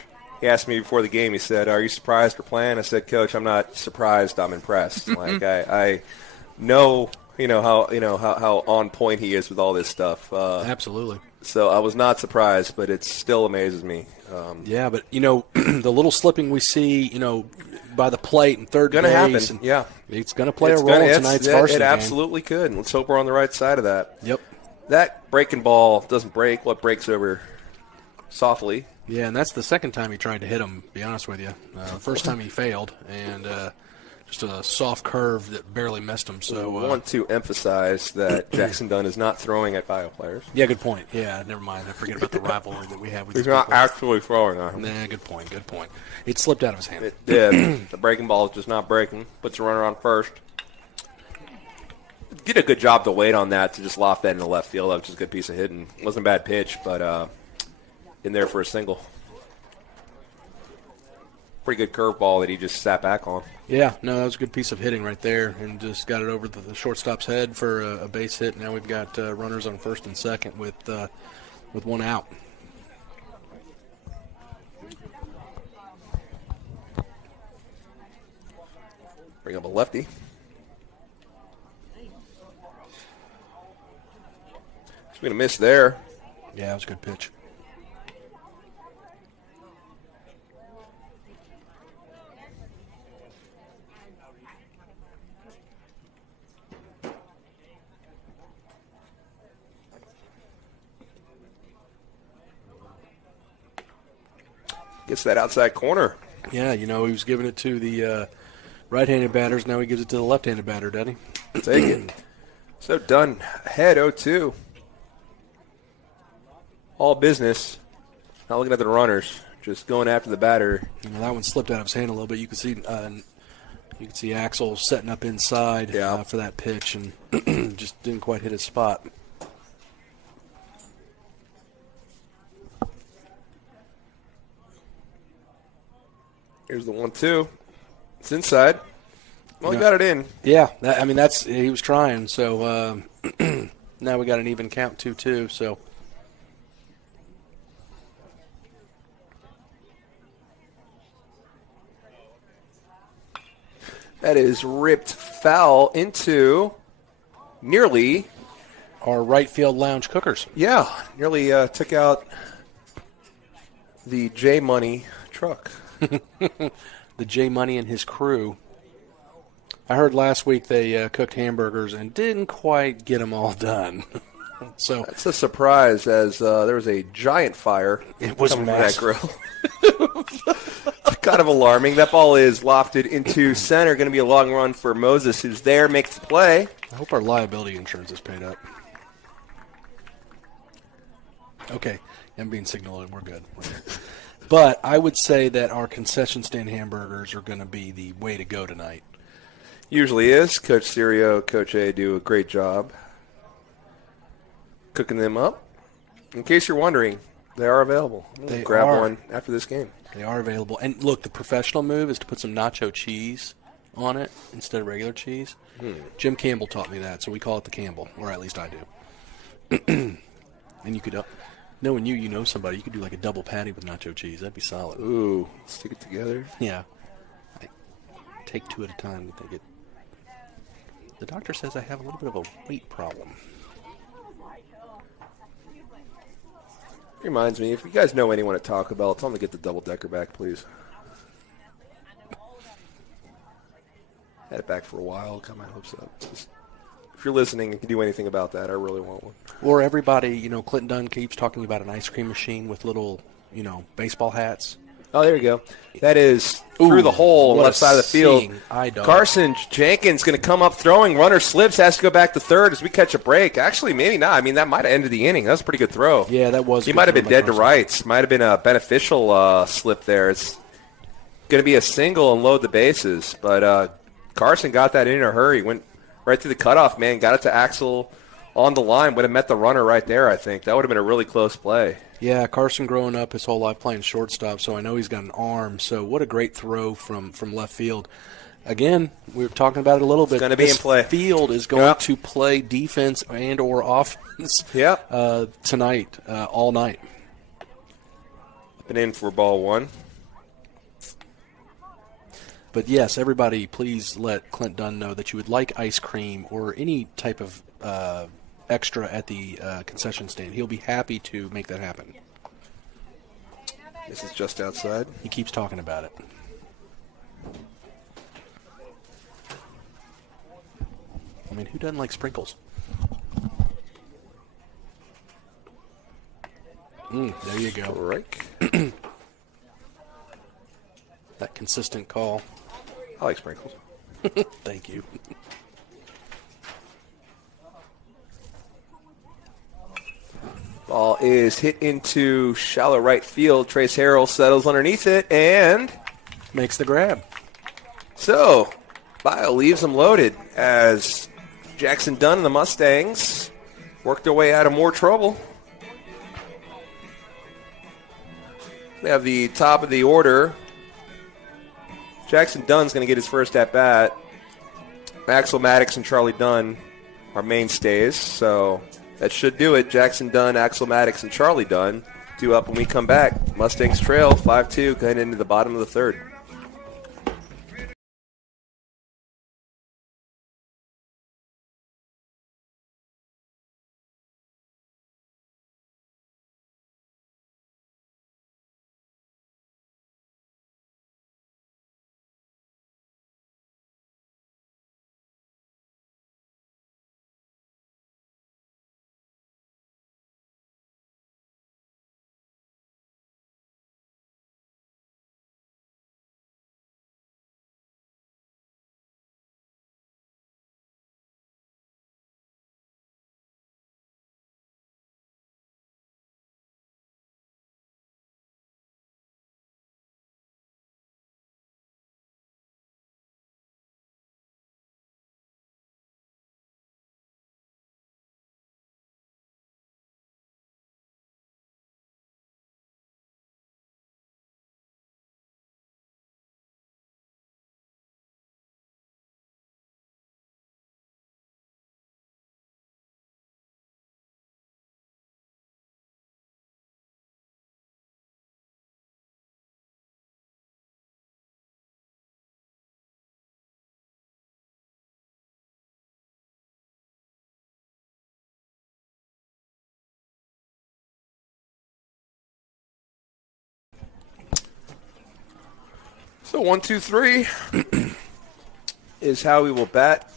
he asked me before the game, he said, "Are you surprised or playing?" I said, "Coach, I'm not surprised, I'm impressed." Like, I know... how on point he is with all this stuff. Absolutely. So I was not surprised, but it still amazes me. Yeah, but, the little slipping we see, by the plate and third base. Going to happen, yeah. It's going to play a role in tonight's varsity game. It absolutely could. Let's hope we're on the right side of that. Yep. That breaking ball doesn't break. Well, it breaks over softly. Yeah, and that's the second time he tried to hit him, to be honest with you. First time he failed, and just a soft curve that barely missed him. So I want to emphasize that Jackson Dunn is not throwing at Bayou players. Yeah, good point. Yeah, never mind. I forget about the rivalry that we have with He's these not people. actually throwing at him. Nah, good point. It slipped out of his hand. It did. The breaking ball is just not breaking. Puts the runner on first. Did a good job to wait on that to just loft that into left field. That was just a good piece of hitting. Wasn't a bad pitch, but in there for a single. pretty good curveball that he just sat back on. Yeah, no, that was a good piece of hitting right there, and just got it over the shortstop's head for a base hit. Now we've got runners on first and second with one out. Bring up a lefty. He's going to miss there. Yeah, that was a good pitch. Gets that outside corner. Yeah, he was giving it to the right-handed batters. Now he gives it to the left-handed batter, doesn't he? Take it. So done. Head 0-2. All business. Not looking at the runners. Just going after the batter. That one slipped out of his hand a little bit. You can see Axel setting up inside for that pitch, and just didn't quite hit his spot. Here's the 1-2. It's inside. Well, he got it in. Yeah, he was trying. So now we got an even count, 2-2. So that is ripped foul into nearly our right field lounge cookers. Yeah, nearly took out the J Money truck. The J Money and his crew. I heard last week they cooked hamburgers and didn't quite get them all done. So that's a surprise, as there was a giant fire. It was coming from that grill. It's kind of alarming. That ball is lofted into center. Going to be a long run for Moses, who's there, makes the play. I hope our liability insurance is paid up. Okay, I'm being signaled. We're good. But I would say that our concession stand hamburgers are going to be the way to go tonight. Usually is. Coach Serio, Coach A do a great job cooking them up. In case you're wondering, they are available. Grab one after this game. They are available. And look, the professional move is to put some nacho cheese on it instead of regular cheese. Jim Campbell taught me that, so we call it the Campbell, or at least I do. And you could... knowing you know somebody, you could do like a double patty with nacho cheese. That'd be solid. Ooh, stick it together. Yeah. I take two at a time. The doctor says I have a little bit of a weight problem. Reminds me, if you guys know anyone at Taco Bell, tell them to get the double-decker back, please. Had it back for a while. Got my hopes up. If you're listening and can do anything about that, I really want one. Or everybody, Clinton Dunn keeps talking about an ice cream machine with little, baseball hats. Oh, there you go. That is through the hole on the left side of the field. Carson Jenkins going to come up throwing. Runner slips, has to go back to third as we catch a break. Actually, maybe not. I mean, that might have ended the inning. That was a pretty good throw. Yeah, that was. He might have been dead to rights. Might have been a beneficial slip there. It's going to be a single and load the bases. But Carson got that in a hurry. Went right through the cutoff, man. Got it to Axel on the line. Would have met the runner right there, I think. That would have been a really close play. Yeah, Carson growing up his whole life playing shortstop, so I know he's got an arm. So what a great throw from left field. Again, we were talking about it a little bit. It's going to be in play. Field is going to play defense and or offense tonight, all night. Been in for ball one. But, yes, everybody please let Clint Dunn know that you would like ice cream or any type of extra at the concession stand. He'll be happy to make that happen. This is just outside. He keeps talking about it. I mean, who doesn't like sprinkles? There you go. Strike. That consistent call. I like sprinkles. Thank you. Ball is hit into shallow right field. Trace Harrell settles underneath it and makes the grab. So, Bayou leaves them loaded as Jackson Dunn and the Mustangs work their way out of more trouble. They have the top of the order Jackson Dunn's going to get his first at-bat. Axel Maddox and Charlie Dunn are mainstays, so that should do it. Jackson Dunn, Axel Maddox, and Charlie Dunn due up when we come back. Mustangs trail 5-2 going into the bottom of the third. So 1, 2, 3 is how we will bat.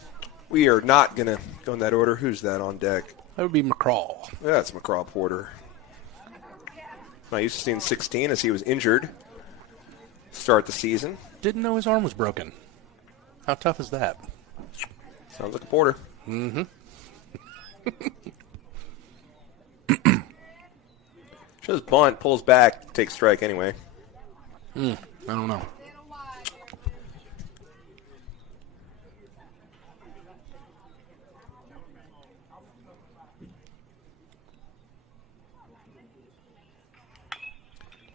We are not going to go in that order. Who's that on deck? That would be McCraw. Yeah, it's McCraw Porter. I used to seeing 16 as he was injured to start the season. Didn't know his arm was broken. How tough is that? Sounds like a Porter. Mm-hmm. Shows bunt, pulls back, takes strike anyway. I don't know.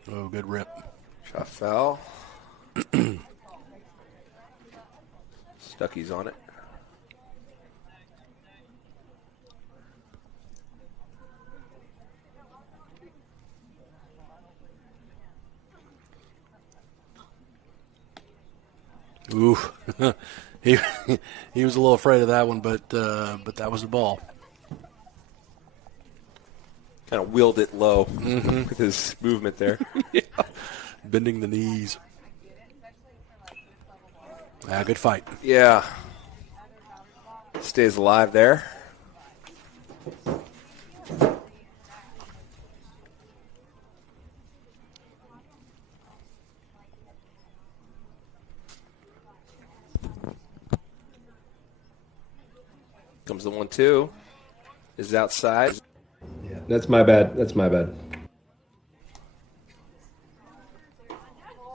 Oh, good rip. Shot foul. Stucky's on it. Oof. he was a little afraid of that one, but that was the ball. Kind of wheeled it low with his movement there. Yeah. Bending the knees. Good fight. Yeah. Stays alive there. Comes the 1-2. Is outside. Yeah, that's my bad. That's my bad. Do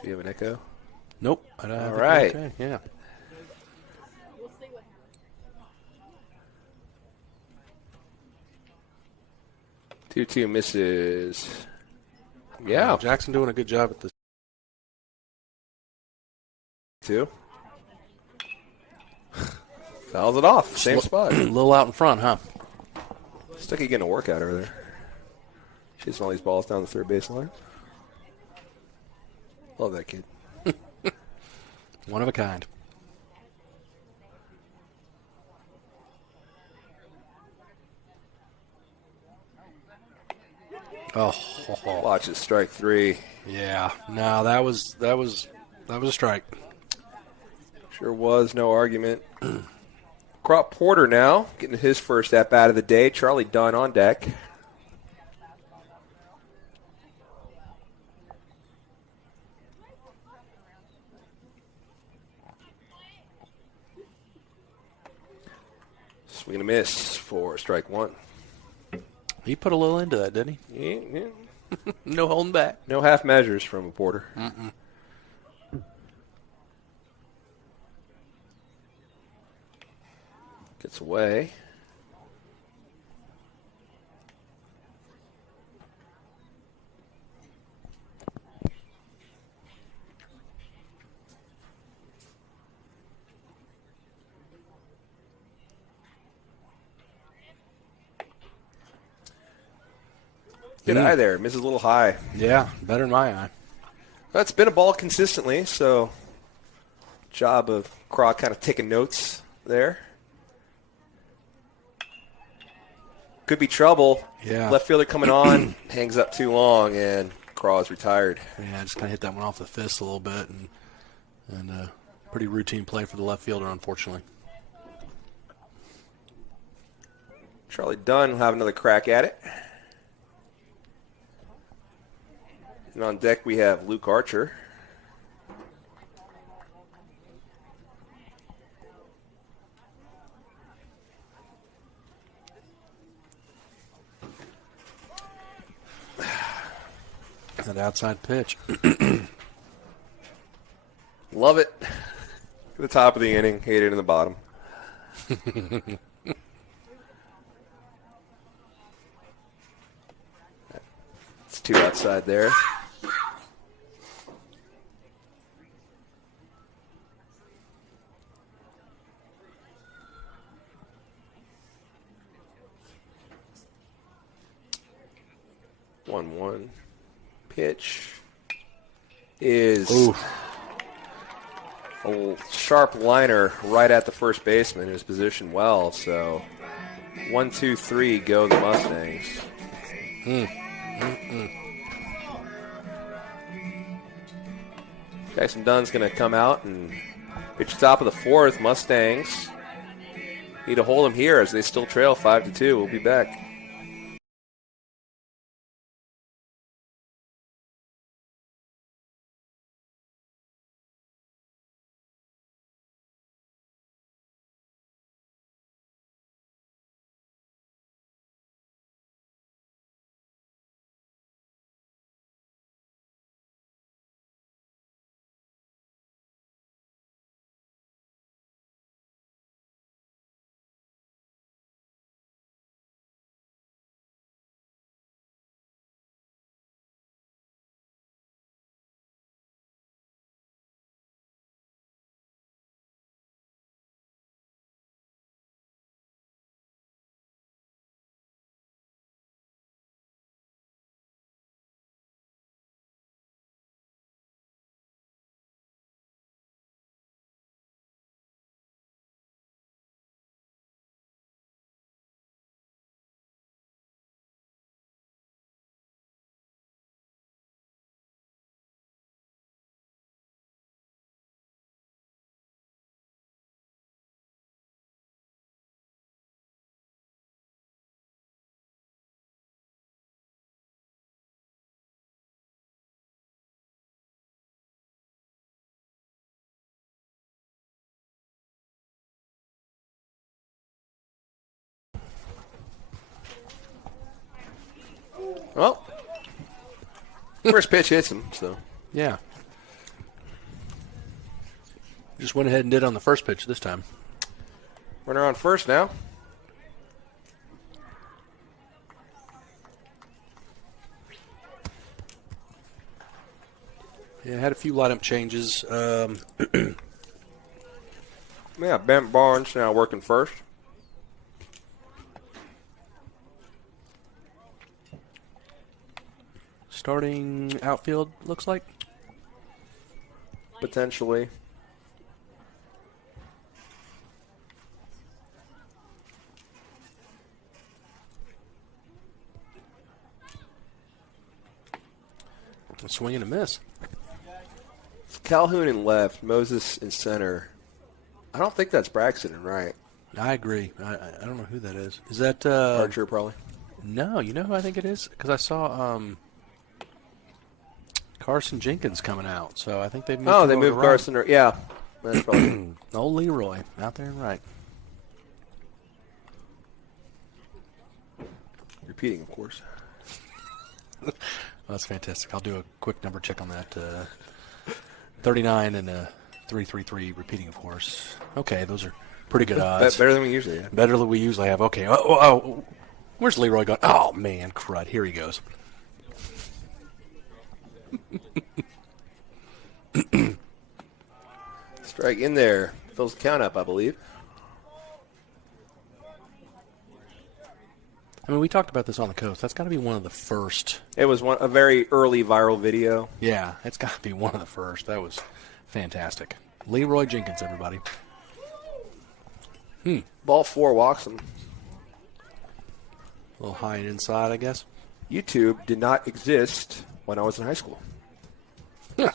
you have an echo? Nope. All right. Okay. Yeah. Two misses. Yeah. Jackson doing a good job at this. 2. Fouls it off. Same spot. A little out in front, huh? Stucky getting a workout over there. Chasing all these balls down the third baseline. Love that kid. One of a kind. Oh. Watch it, strike 3. Yeah. No, that was a strike. Sure was, no argument. Crop Porter now, getting his first at-bat of the day. Charlie Dunn on deck. Swing and a miss for strike 1. He put a little into that, didn't Yeah. he? No holding back. No half measures from a Porter. Mm-mm. Gets away. Good eye there. Misses a little high. Yeah, better than my eye. That's been a ball consistently, so job of Craw kind of taking notes there. Could be trouble. Yeah. Left fielder coming on, hangs up too long, and Craw is retired. Yeah, just kind of hit that one off the fist a little bit, and pretty routine play for the left fielder, unfortunately. Charlie Dunn will have another crack at it. And on deck we have Luke Archer. That outside pitch. Love it. The top of the inning, hate it in the bottom. It's 2 outside there. One pitch is a sharp liner right at the first baseman, who's positioned well. So 1, 2, 3 go the Mustangs. Jackson Dunn's going to come out and pitch top of the 4th. Mustangs need to hold him here as they still trail 5-2. We'll be back. Well, first pitch hits him, so. Yeah. Just went ahead and did on the first pitch this time. Runner on first now. Yeah, had a few lineup changes. Yeah, Bent Barnes now working first. Starting outfield, looks like. Potentially. A swing and a miss. It's Calhoun in left, Moses in center. I don't think that's Braxton in right. I agree. I don't know who that is. Is that Archer probably? No, you know who I think it is? Because I saw Carson Jenkins coming out, so I think they've moved. Oh, they moved Carson. Yeah, that's probably. Old Leroy out there and right. Repeating, of course. Well, that's fantastic. I'll do a quick number check on that. 39 and 333 repeating, of course. Okay, those are pretty good odds. Better than we usually have. Better than we usually have. Okay. Oh, where's Leroy going? Oh, man, crud. Here he goes. Strike in there. Fills the count up, I believe. I mean, we talked about this on the coast. That's got to be one of the first. It was a very early viral video. Yeah, it's got to be one of the first. That was fantastic. Leroy Jenkins, everybody. Ball 4 walks him. A little high and inside, I guess. YouTube did not exist when I was in high school. There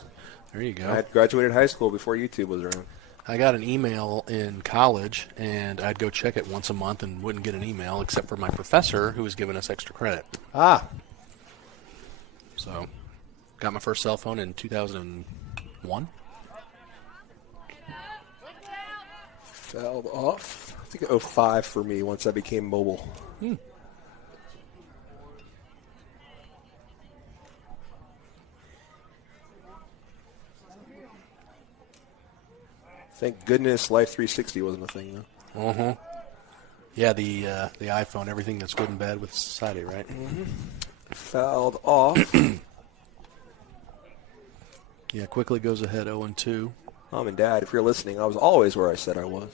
you go. I had graduated high school before YouTube was around. I got an email in college, and I'd go check it once a month and wouldn't get an email except for my professor who was giving us extra credit. So, got my first cell phone in 2001. Fouled off. I think 05 for me once I became mobile. Thank goodness Life 360 wasn't a thing, though. Yeah, the iPhone, everything that's good and bad with society, right? Fouled off. Yeah, quickly goes ahead 0-2. Mom and Dad, if you're listening, I was always where I said I was.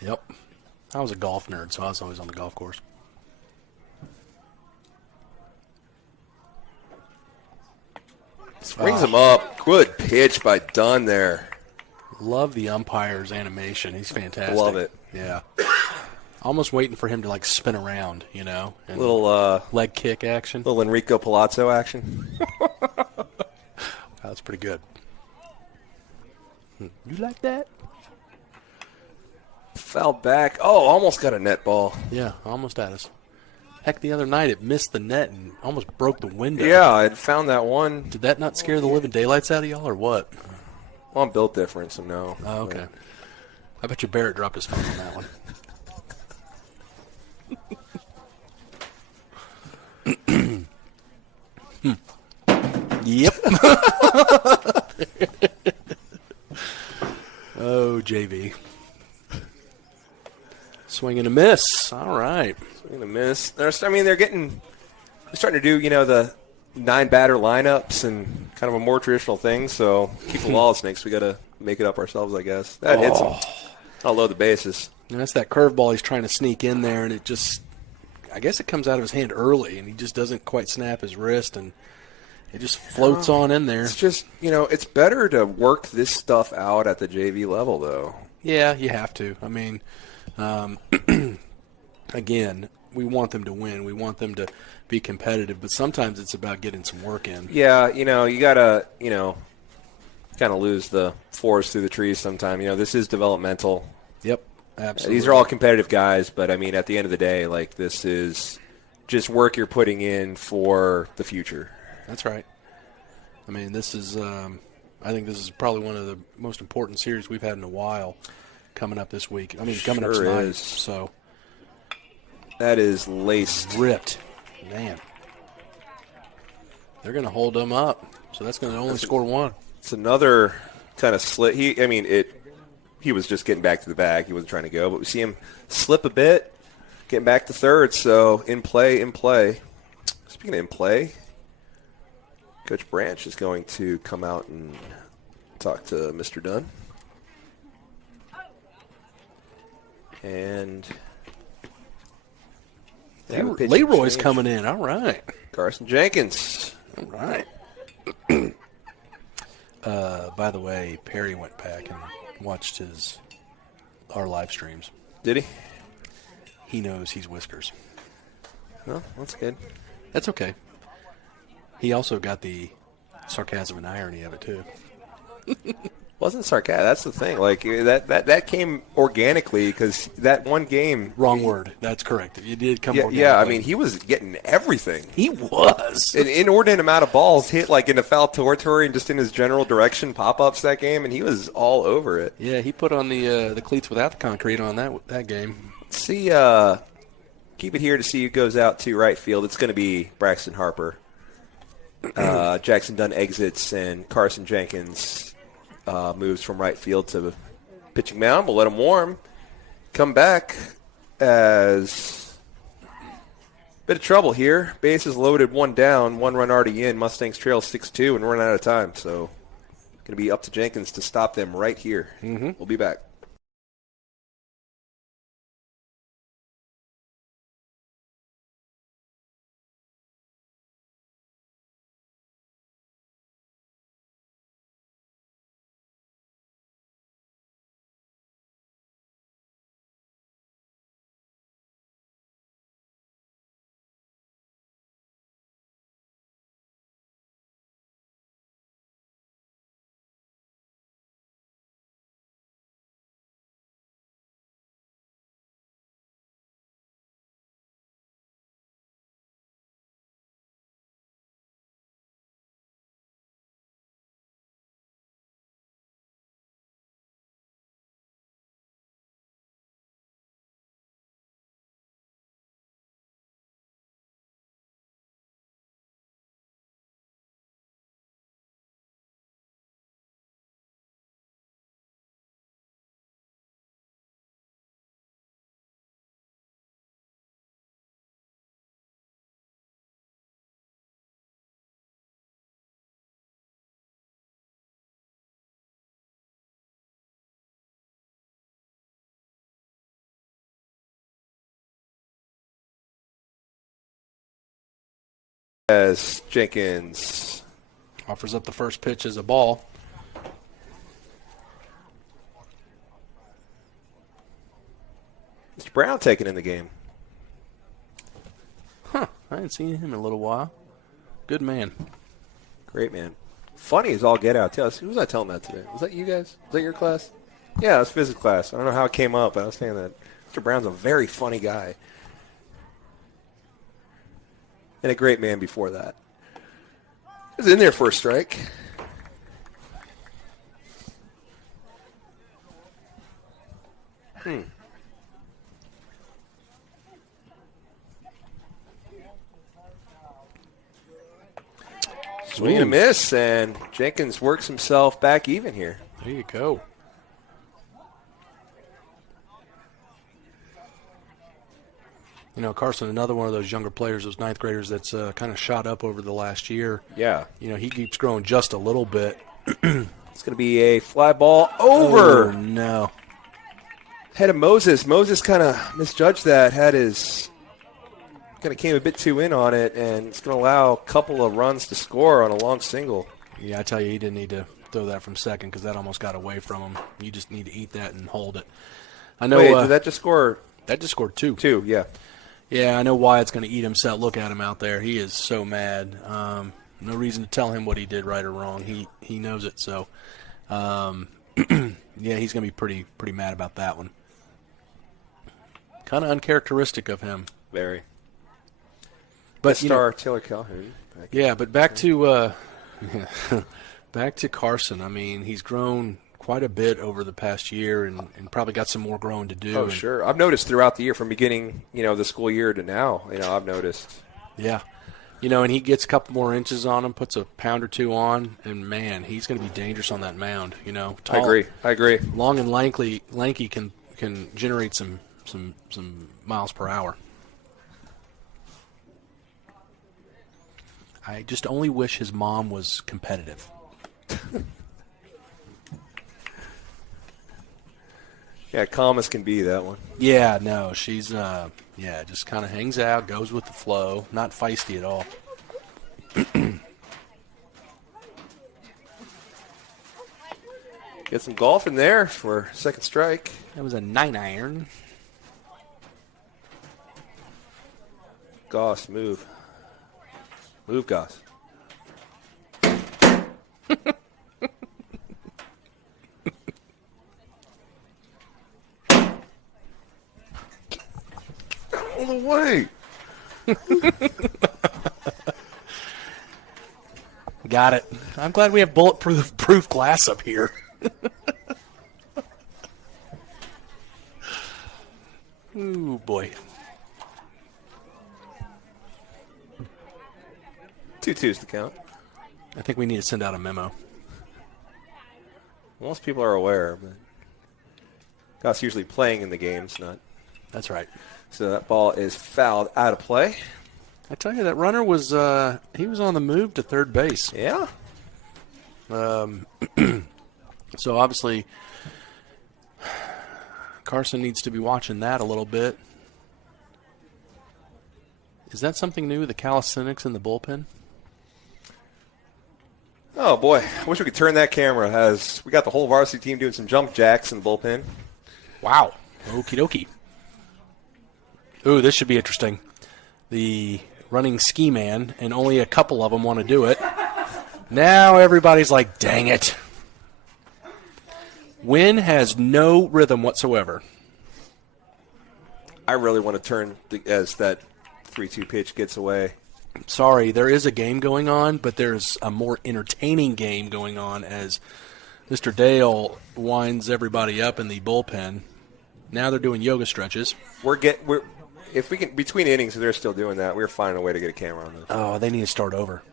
Yep. I was a golf nerd, so I was always on the golf course. Brings him up. Good pitch by Dunn there. Love the umpire's animation. He's fantastic. Love it. Yeah. Almost waiting for him to, like, spin around, you know? And Little leg kick action. little Enrico Palazzo action. That's pretty good. You like that? Fouled back. Oh, almost got a net ball. Yeah, almost at us. Heck, the other night it missed the net and almost broke the window. Yeah, I had found that one. Did that not scare the living daylights out of y'all or what? Well, I'm built different, so no. Oh, okay. I bet you Barrett dropped his phone on that one. Yep. Oh, JV. Swing and a miss. All right. Swing and a miss. They're starting to do, the 9-batter lineups and kind of a more traditional thing. So keep the law snakes. We got to make it up ourselves, I guess. That hits him. I'll load the bases. And that's that curveball he's trying to sneak in there, and it just, I guess it comes out of his hand early, and he just doesn't quite snap his wrist, and it just floats on in there. It's just, it's better to work this stuff out at the JV level, though. Yeah, you have to. I mean, again, we want them to win. We want them to be competitive, but sometimes it's about getting some work in. Yeah, you got to, kind of lose the forest through the trees sometime. This is developmental. Yep, absolutely. These are all competitive guys, but, I mean, at the end of the day, like, this is just work you're putting in for the future. That's right. I mean, this is I think this is probably one of the most important series we've had in a while coming up this week. I mean, coming up tonight. Is. So that is laced. Ripped. Man. They're going to hold them up. So that's going to only score one. It's another kind of slip. He was just getting back to the bag. He wasn't trying to go, but we see him slip a bit, getting back to third. So in play. Speaking of in play, Coach Branch is going to come out and talk to Mr. Dunn. And Leroy's coming in. All right. Carson Jenkins. All right. By the way, Perry went back and watched our live streams. Did he? He knows he's Whiskers. Well, that's good. That's okay. He also got the sarcasm and irony of it, too. Wasn't sarcastic. That's the thing. Like, that came organically because that one game. Wrong word. That's correct. It did come organically. Yeah, I mean, he was getting everything. He was. An inordinate amount of balls hit, like, in the foul territory and just in his general direction pop-ups that game, and he was all over it. Yeah, he put on the cleats without the concrete on that game. See, keep it here to see who goes out to right field. It's going to be Braxton Harper. Jackson Dunn exits, and Carson Jenkins moves from right field to the pitching mound. We'll let him warm. Come back as a bit of trouble here. Bases loaded, one down, one run already in. Mustangs trail 6-2 and run out of time. So going to be up to Jenkins to stop them right here. We'll be back. as Jenkins offers up the first pitch as a ball. Mr. Brown taking in the game. Huh. I hadn't seen him in a little while. Good man. Great man. Funny as all get out. Tell us, who was I telling that today? Was that you guys? Was that your class? Yeah, it was physics class. I don't know how it came up, but I was saying that Mr. Brown's a very funny guy. And a great man before that. He was in there for a strike. Swing and a miss, and Jenkins works himself back even here. There you go. You know, Carson, another one of those younger players, those ninth graders that's kind of shot up over the last year. Yeah. You know, he keeps growing just a little bit. It's going to be a fly ball over. Oh, no. Head of Moses. Moses kind of misjudged that, had his kind of came a bit too in on it, and it's going to allow a couple of runs to score on a long single. Yeah, I tell you, he didn't need to throw that from second because that almost got away from him. You just need to eat that and hold it. I know. Wait, did that just score? That just scored two. Two, yeah. Yeah, I know Wyatt's going to eat himself. Look at him out there. He is so mad. No reason to tell him what he did right or wrong. He knows it. So, yeah, he's going to be pretty mad about that one. Kind of uncharacteristic of him. Very. But star Taylor Calhoun. Yeah, but back to back to Carson. I mean, he's grown quite a bit over the past year and probably got some more growing to do. Oh, sure. I've noticed throughout the year from beginning, the school year to now, I've noticed. Yeah. And he gets a couple more inches on him, puts a pound or two on, and, man, he's going to be dangerous on that mound, Tall, I agree. Long and lanky can generate some miles per hour. I just only wish his mom was competitive. Yeah, calm as can be, that one. Yeah, no, she's, just kind of hangs out, goes with the flow, not feisty at all. Get some golf in there for second strike. That was a 9-iron. Goss, move. Move, Goss. All the way. Got it. I'm glad we have bulletproof glass up here. Ooh, boy. 2-2's the count. I think we need to send out a memo. Most people are aware, but Goss usually playing in the games, not. That's right. So that ball is fouled out of play. I tell you, that runner was he was on the move to third base. Yeah. So obviously Carson needs to be watching that a little bit. Is that something new, the calisthenics in the bullpen? Oh, boy. I wish we could turn that camera. As we got the whole varsity team doing some jump jacks in the bullpen. Wow. Okie dokie. Ooh, this should be interesting. The running ski man, and only a couple of them want to do it. Now everybody's like, dang it. Wynn has no rhythm whatsoever. I really want to turn as that 3-2 pitch gets away. Sorry, there is a game going on, but there's a more entertaining game going on as Mr. Dale winds everybody up in the bullpen. Now they're doing yoga stretches. If we can, between innings, if they're still doing that, we're finding a way to get a camera on this. Oh, they need to start over.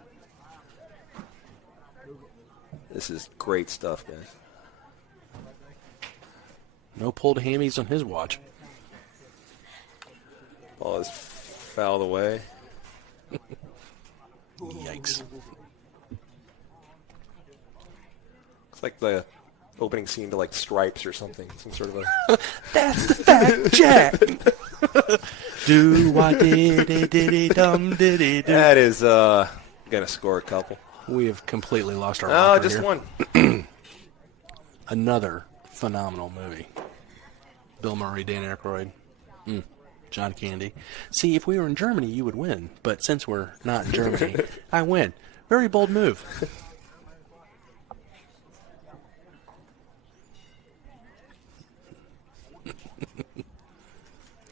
This is great stuff, guys. No pulled hammies on his watch. Ball is fouled away. Yikes. It's like the opening scene to like Stripes or something. Some sort of a. That's the fact, Jack. Do I diddy diddy dum diddy do. That is Going to score a couple. We have completely lost our Oh, rocker just here. one. Another phenomenal movie. Bill Murray, Dan Aykroyd, John Candy. See, if we were in Germany, you would win. But since we're not in Germany, I win. Very bold move.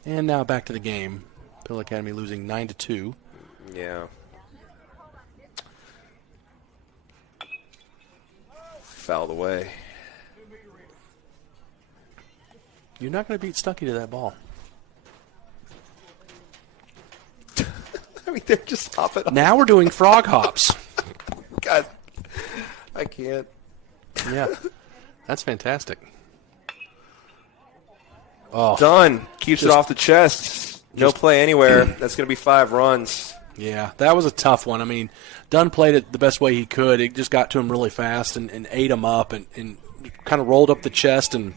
And now back to the game. Pill Academy losing 9-2. Yeah. Fouled away. You're not going to beat Stuckey to that ball. I mean, they're just hopping. Now we're doing frog hops. God, I can't. Yeah, that's fantastic. Oh, Done. Keeps it off the chest. No play anywhere. That's going to be 5 runs. yeah, that was a tough one. I mean, Dunn played it the best way he could. It just got to him really fast and ate him up and kind of rolled up the chest, and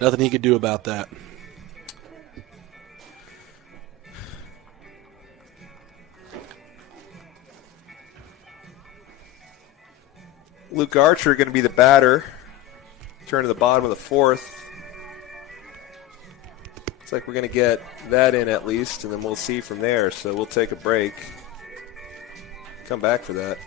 nothing he could do about that. Luke Archer going to be the batter. Turn to the bottom of the 4th. Looks like we're going to get that in at least, and then we'll see from there. So we'll take a break. Come back for that.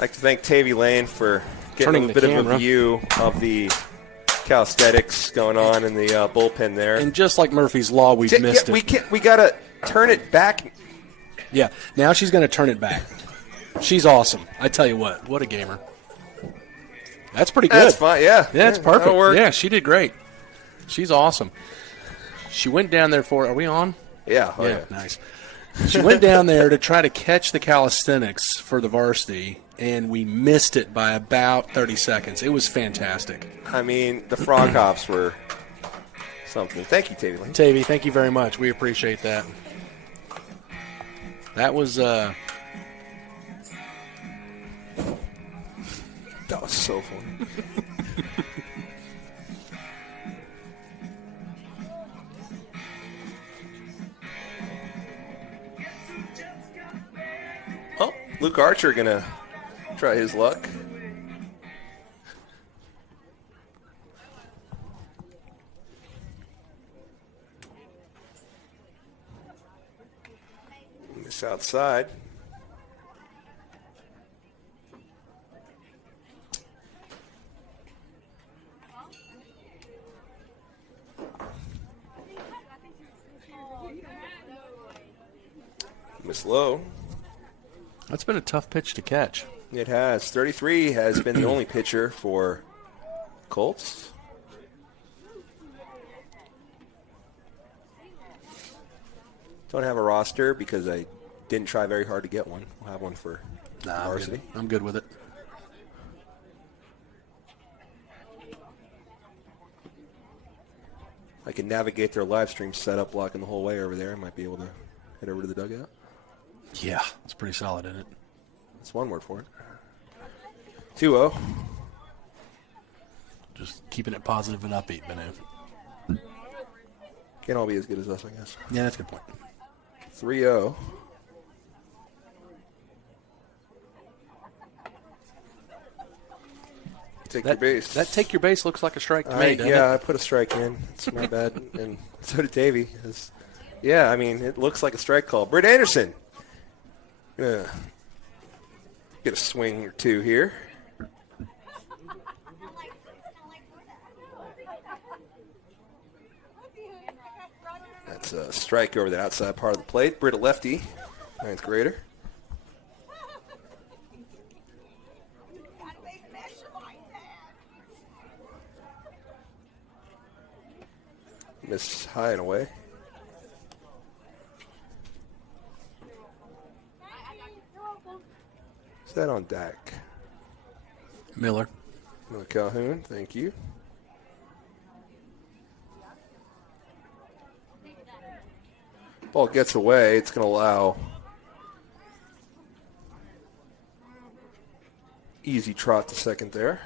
I'd like to thank Tavy Lane for getting Turning a the bit of camera. a view of the calisthenics going on in the bullpen there. And just like Murphy's Law, we've missed it. We got to turn it back. Yeah, now she's going to turn it back. She's awesome. I tell you what a gamer. That's pretty good. That's fine, yeah. Yeah, it's perfect. That'll work. Yeah, she did great. She's awesome. She went down there for – are we on? Yeah. Oh, yeah. Nice. She went down there to try to catch the calisthenics for the varsity, and we missed it by about 30 seconds. It was fantastic. I mean, the frog hops were something. Thank you, Tavy Lane. Tavy, thank you very much. We appreciate that. That was That was so funny. Oh, Luke Archer going to try his luck. Miss outside. Miss low. that's been a tough pitch to catch. It has. 33 has been the only pitcher for Colts. Don't have a roster because I didn't try very hard to get one. We'll have one for varsity. I'm good with it. I can navigate their live stream setup blocking the whole way over there. I might be able to head over to the dugout. Yeah, it's pretty solid, isn't it? That's one word for it. 2-0. Just keeping it positive and upbeat, Benu. Can't all be as good as us, I guess. Yeah, that's a good point. 3-0. Take your base. That take your base looks like a strike to me, doesn't it? Yeah, I put a strike in. It's my bad. And so did Davey. Yeah, I mean, it looks like a strike call. Britt Anderson. Get a swing or two here. That's a strike over the outside part of the plate. Britt, a lefty, 9th grader. Missed high and away. Is that on deck? Miller Calhoun, thank you. Ball gets away. It's going to allow easy trot to second there.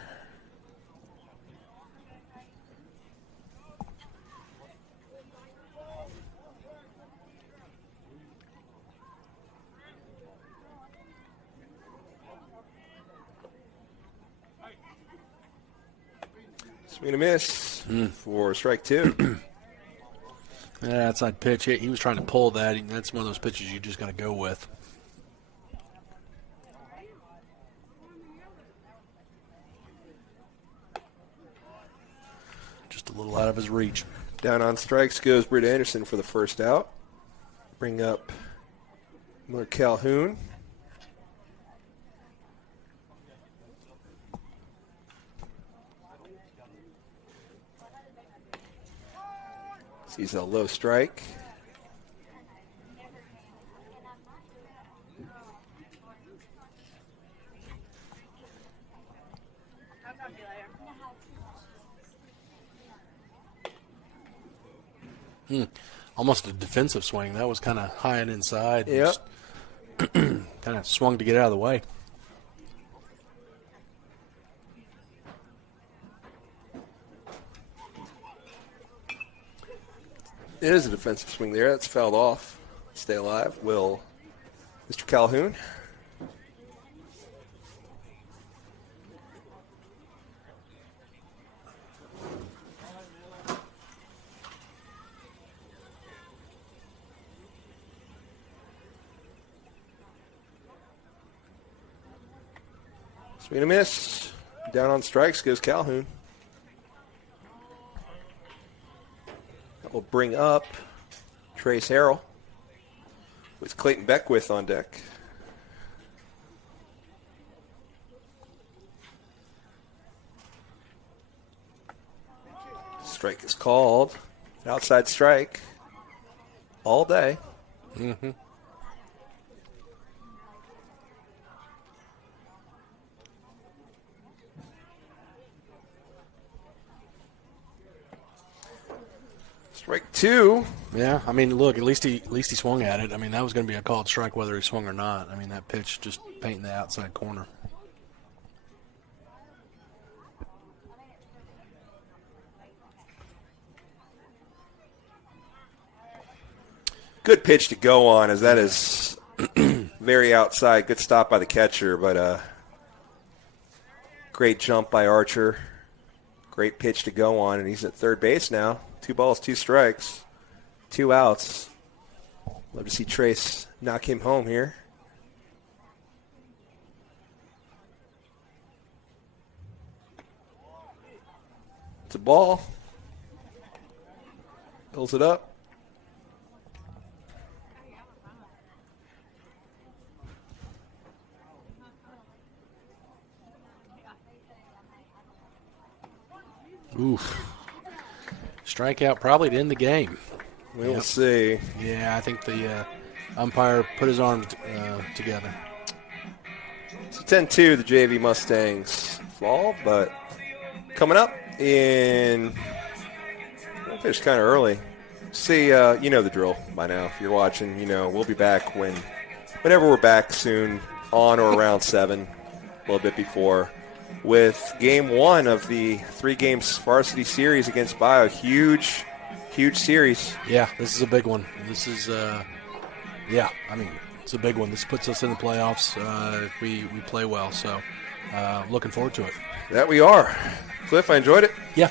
Swing and a miss for strike 2. Yeah, outside pitch. He was trying to pull that. That's one of those pitches you just got to go with. Just a little out of his reach. Down on strikes goes Britt Anderson for the first out. Bring up Miller Calhoun. Sees a low strike. Almost a defensive swing. That was kind of high and inside. Yep. Kind of swung to get out of the way. It is a defensive swing there. That's fouled off. Stay alive. Will Mr. Calhoun. Swing and a miss. Down on strikes goes Calhoun. That will bring up Trace Harrell with Clayton Beckwith on deck. Strike is called. Outside strike all day. Mm-hmm. Strike 2. Yeah, I mean, look, at least he swung at it. I mean, that was going to be a called strike whether he swung or not. I mean, that pitch just painting the outside corner. Good pitch to go on, as that is very outside. Good stop by the catcher, but great jump by Archer. Great pitch to go on, and he's at third base now. 2 balls, 2 strikes, 2 outs. Love to see Trace knock him home here. It's a ball. Pulls it up. Oof. Strikeout probably to end the game. We'll see. Yeah, I think the umpire put his arms together. So 10-2, the JV Mustangs fall, but coming up in, I think it's kind of early. See, you know the drill by now. If you're watching, you know we'll be back whenever we're back soon, on or around 7, a little bit before, with Game 1 of the 3-game varsity series against Bayou. Huge series. Yeah, this is a big one. This is, yeah, I mean, it's a big one. This puts us in the playoffs if we play well. So looking forward to it. That we are. Cliff, I enjoyed it. Yeah,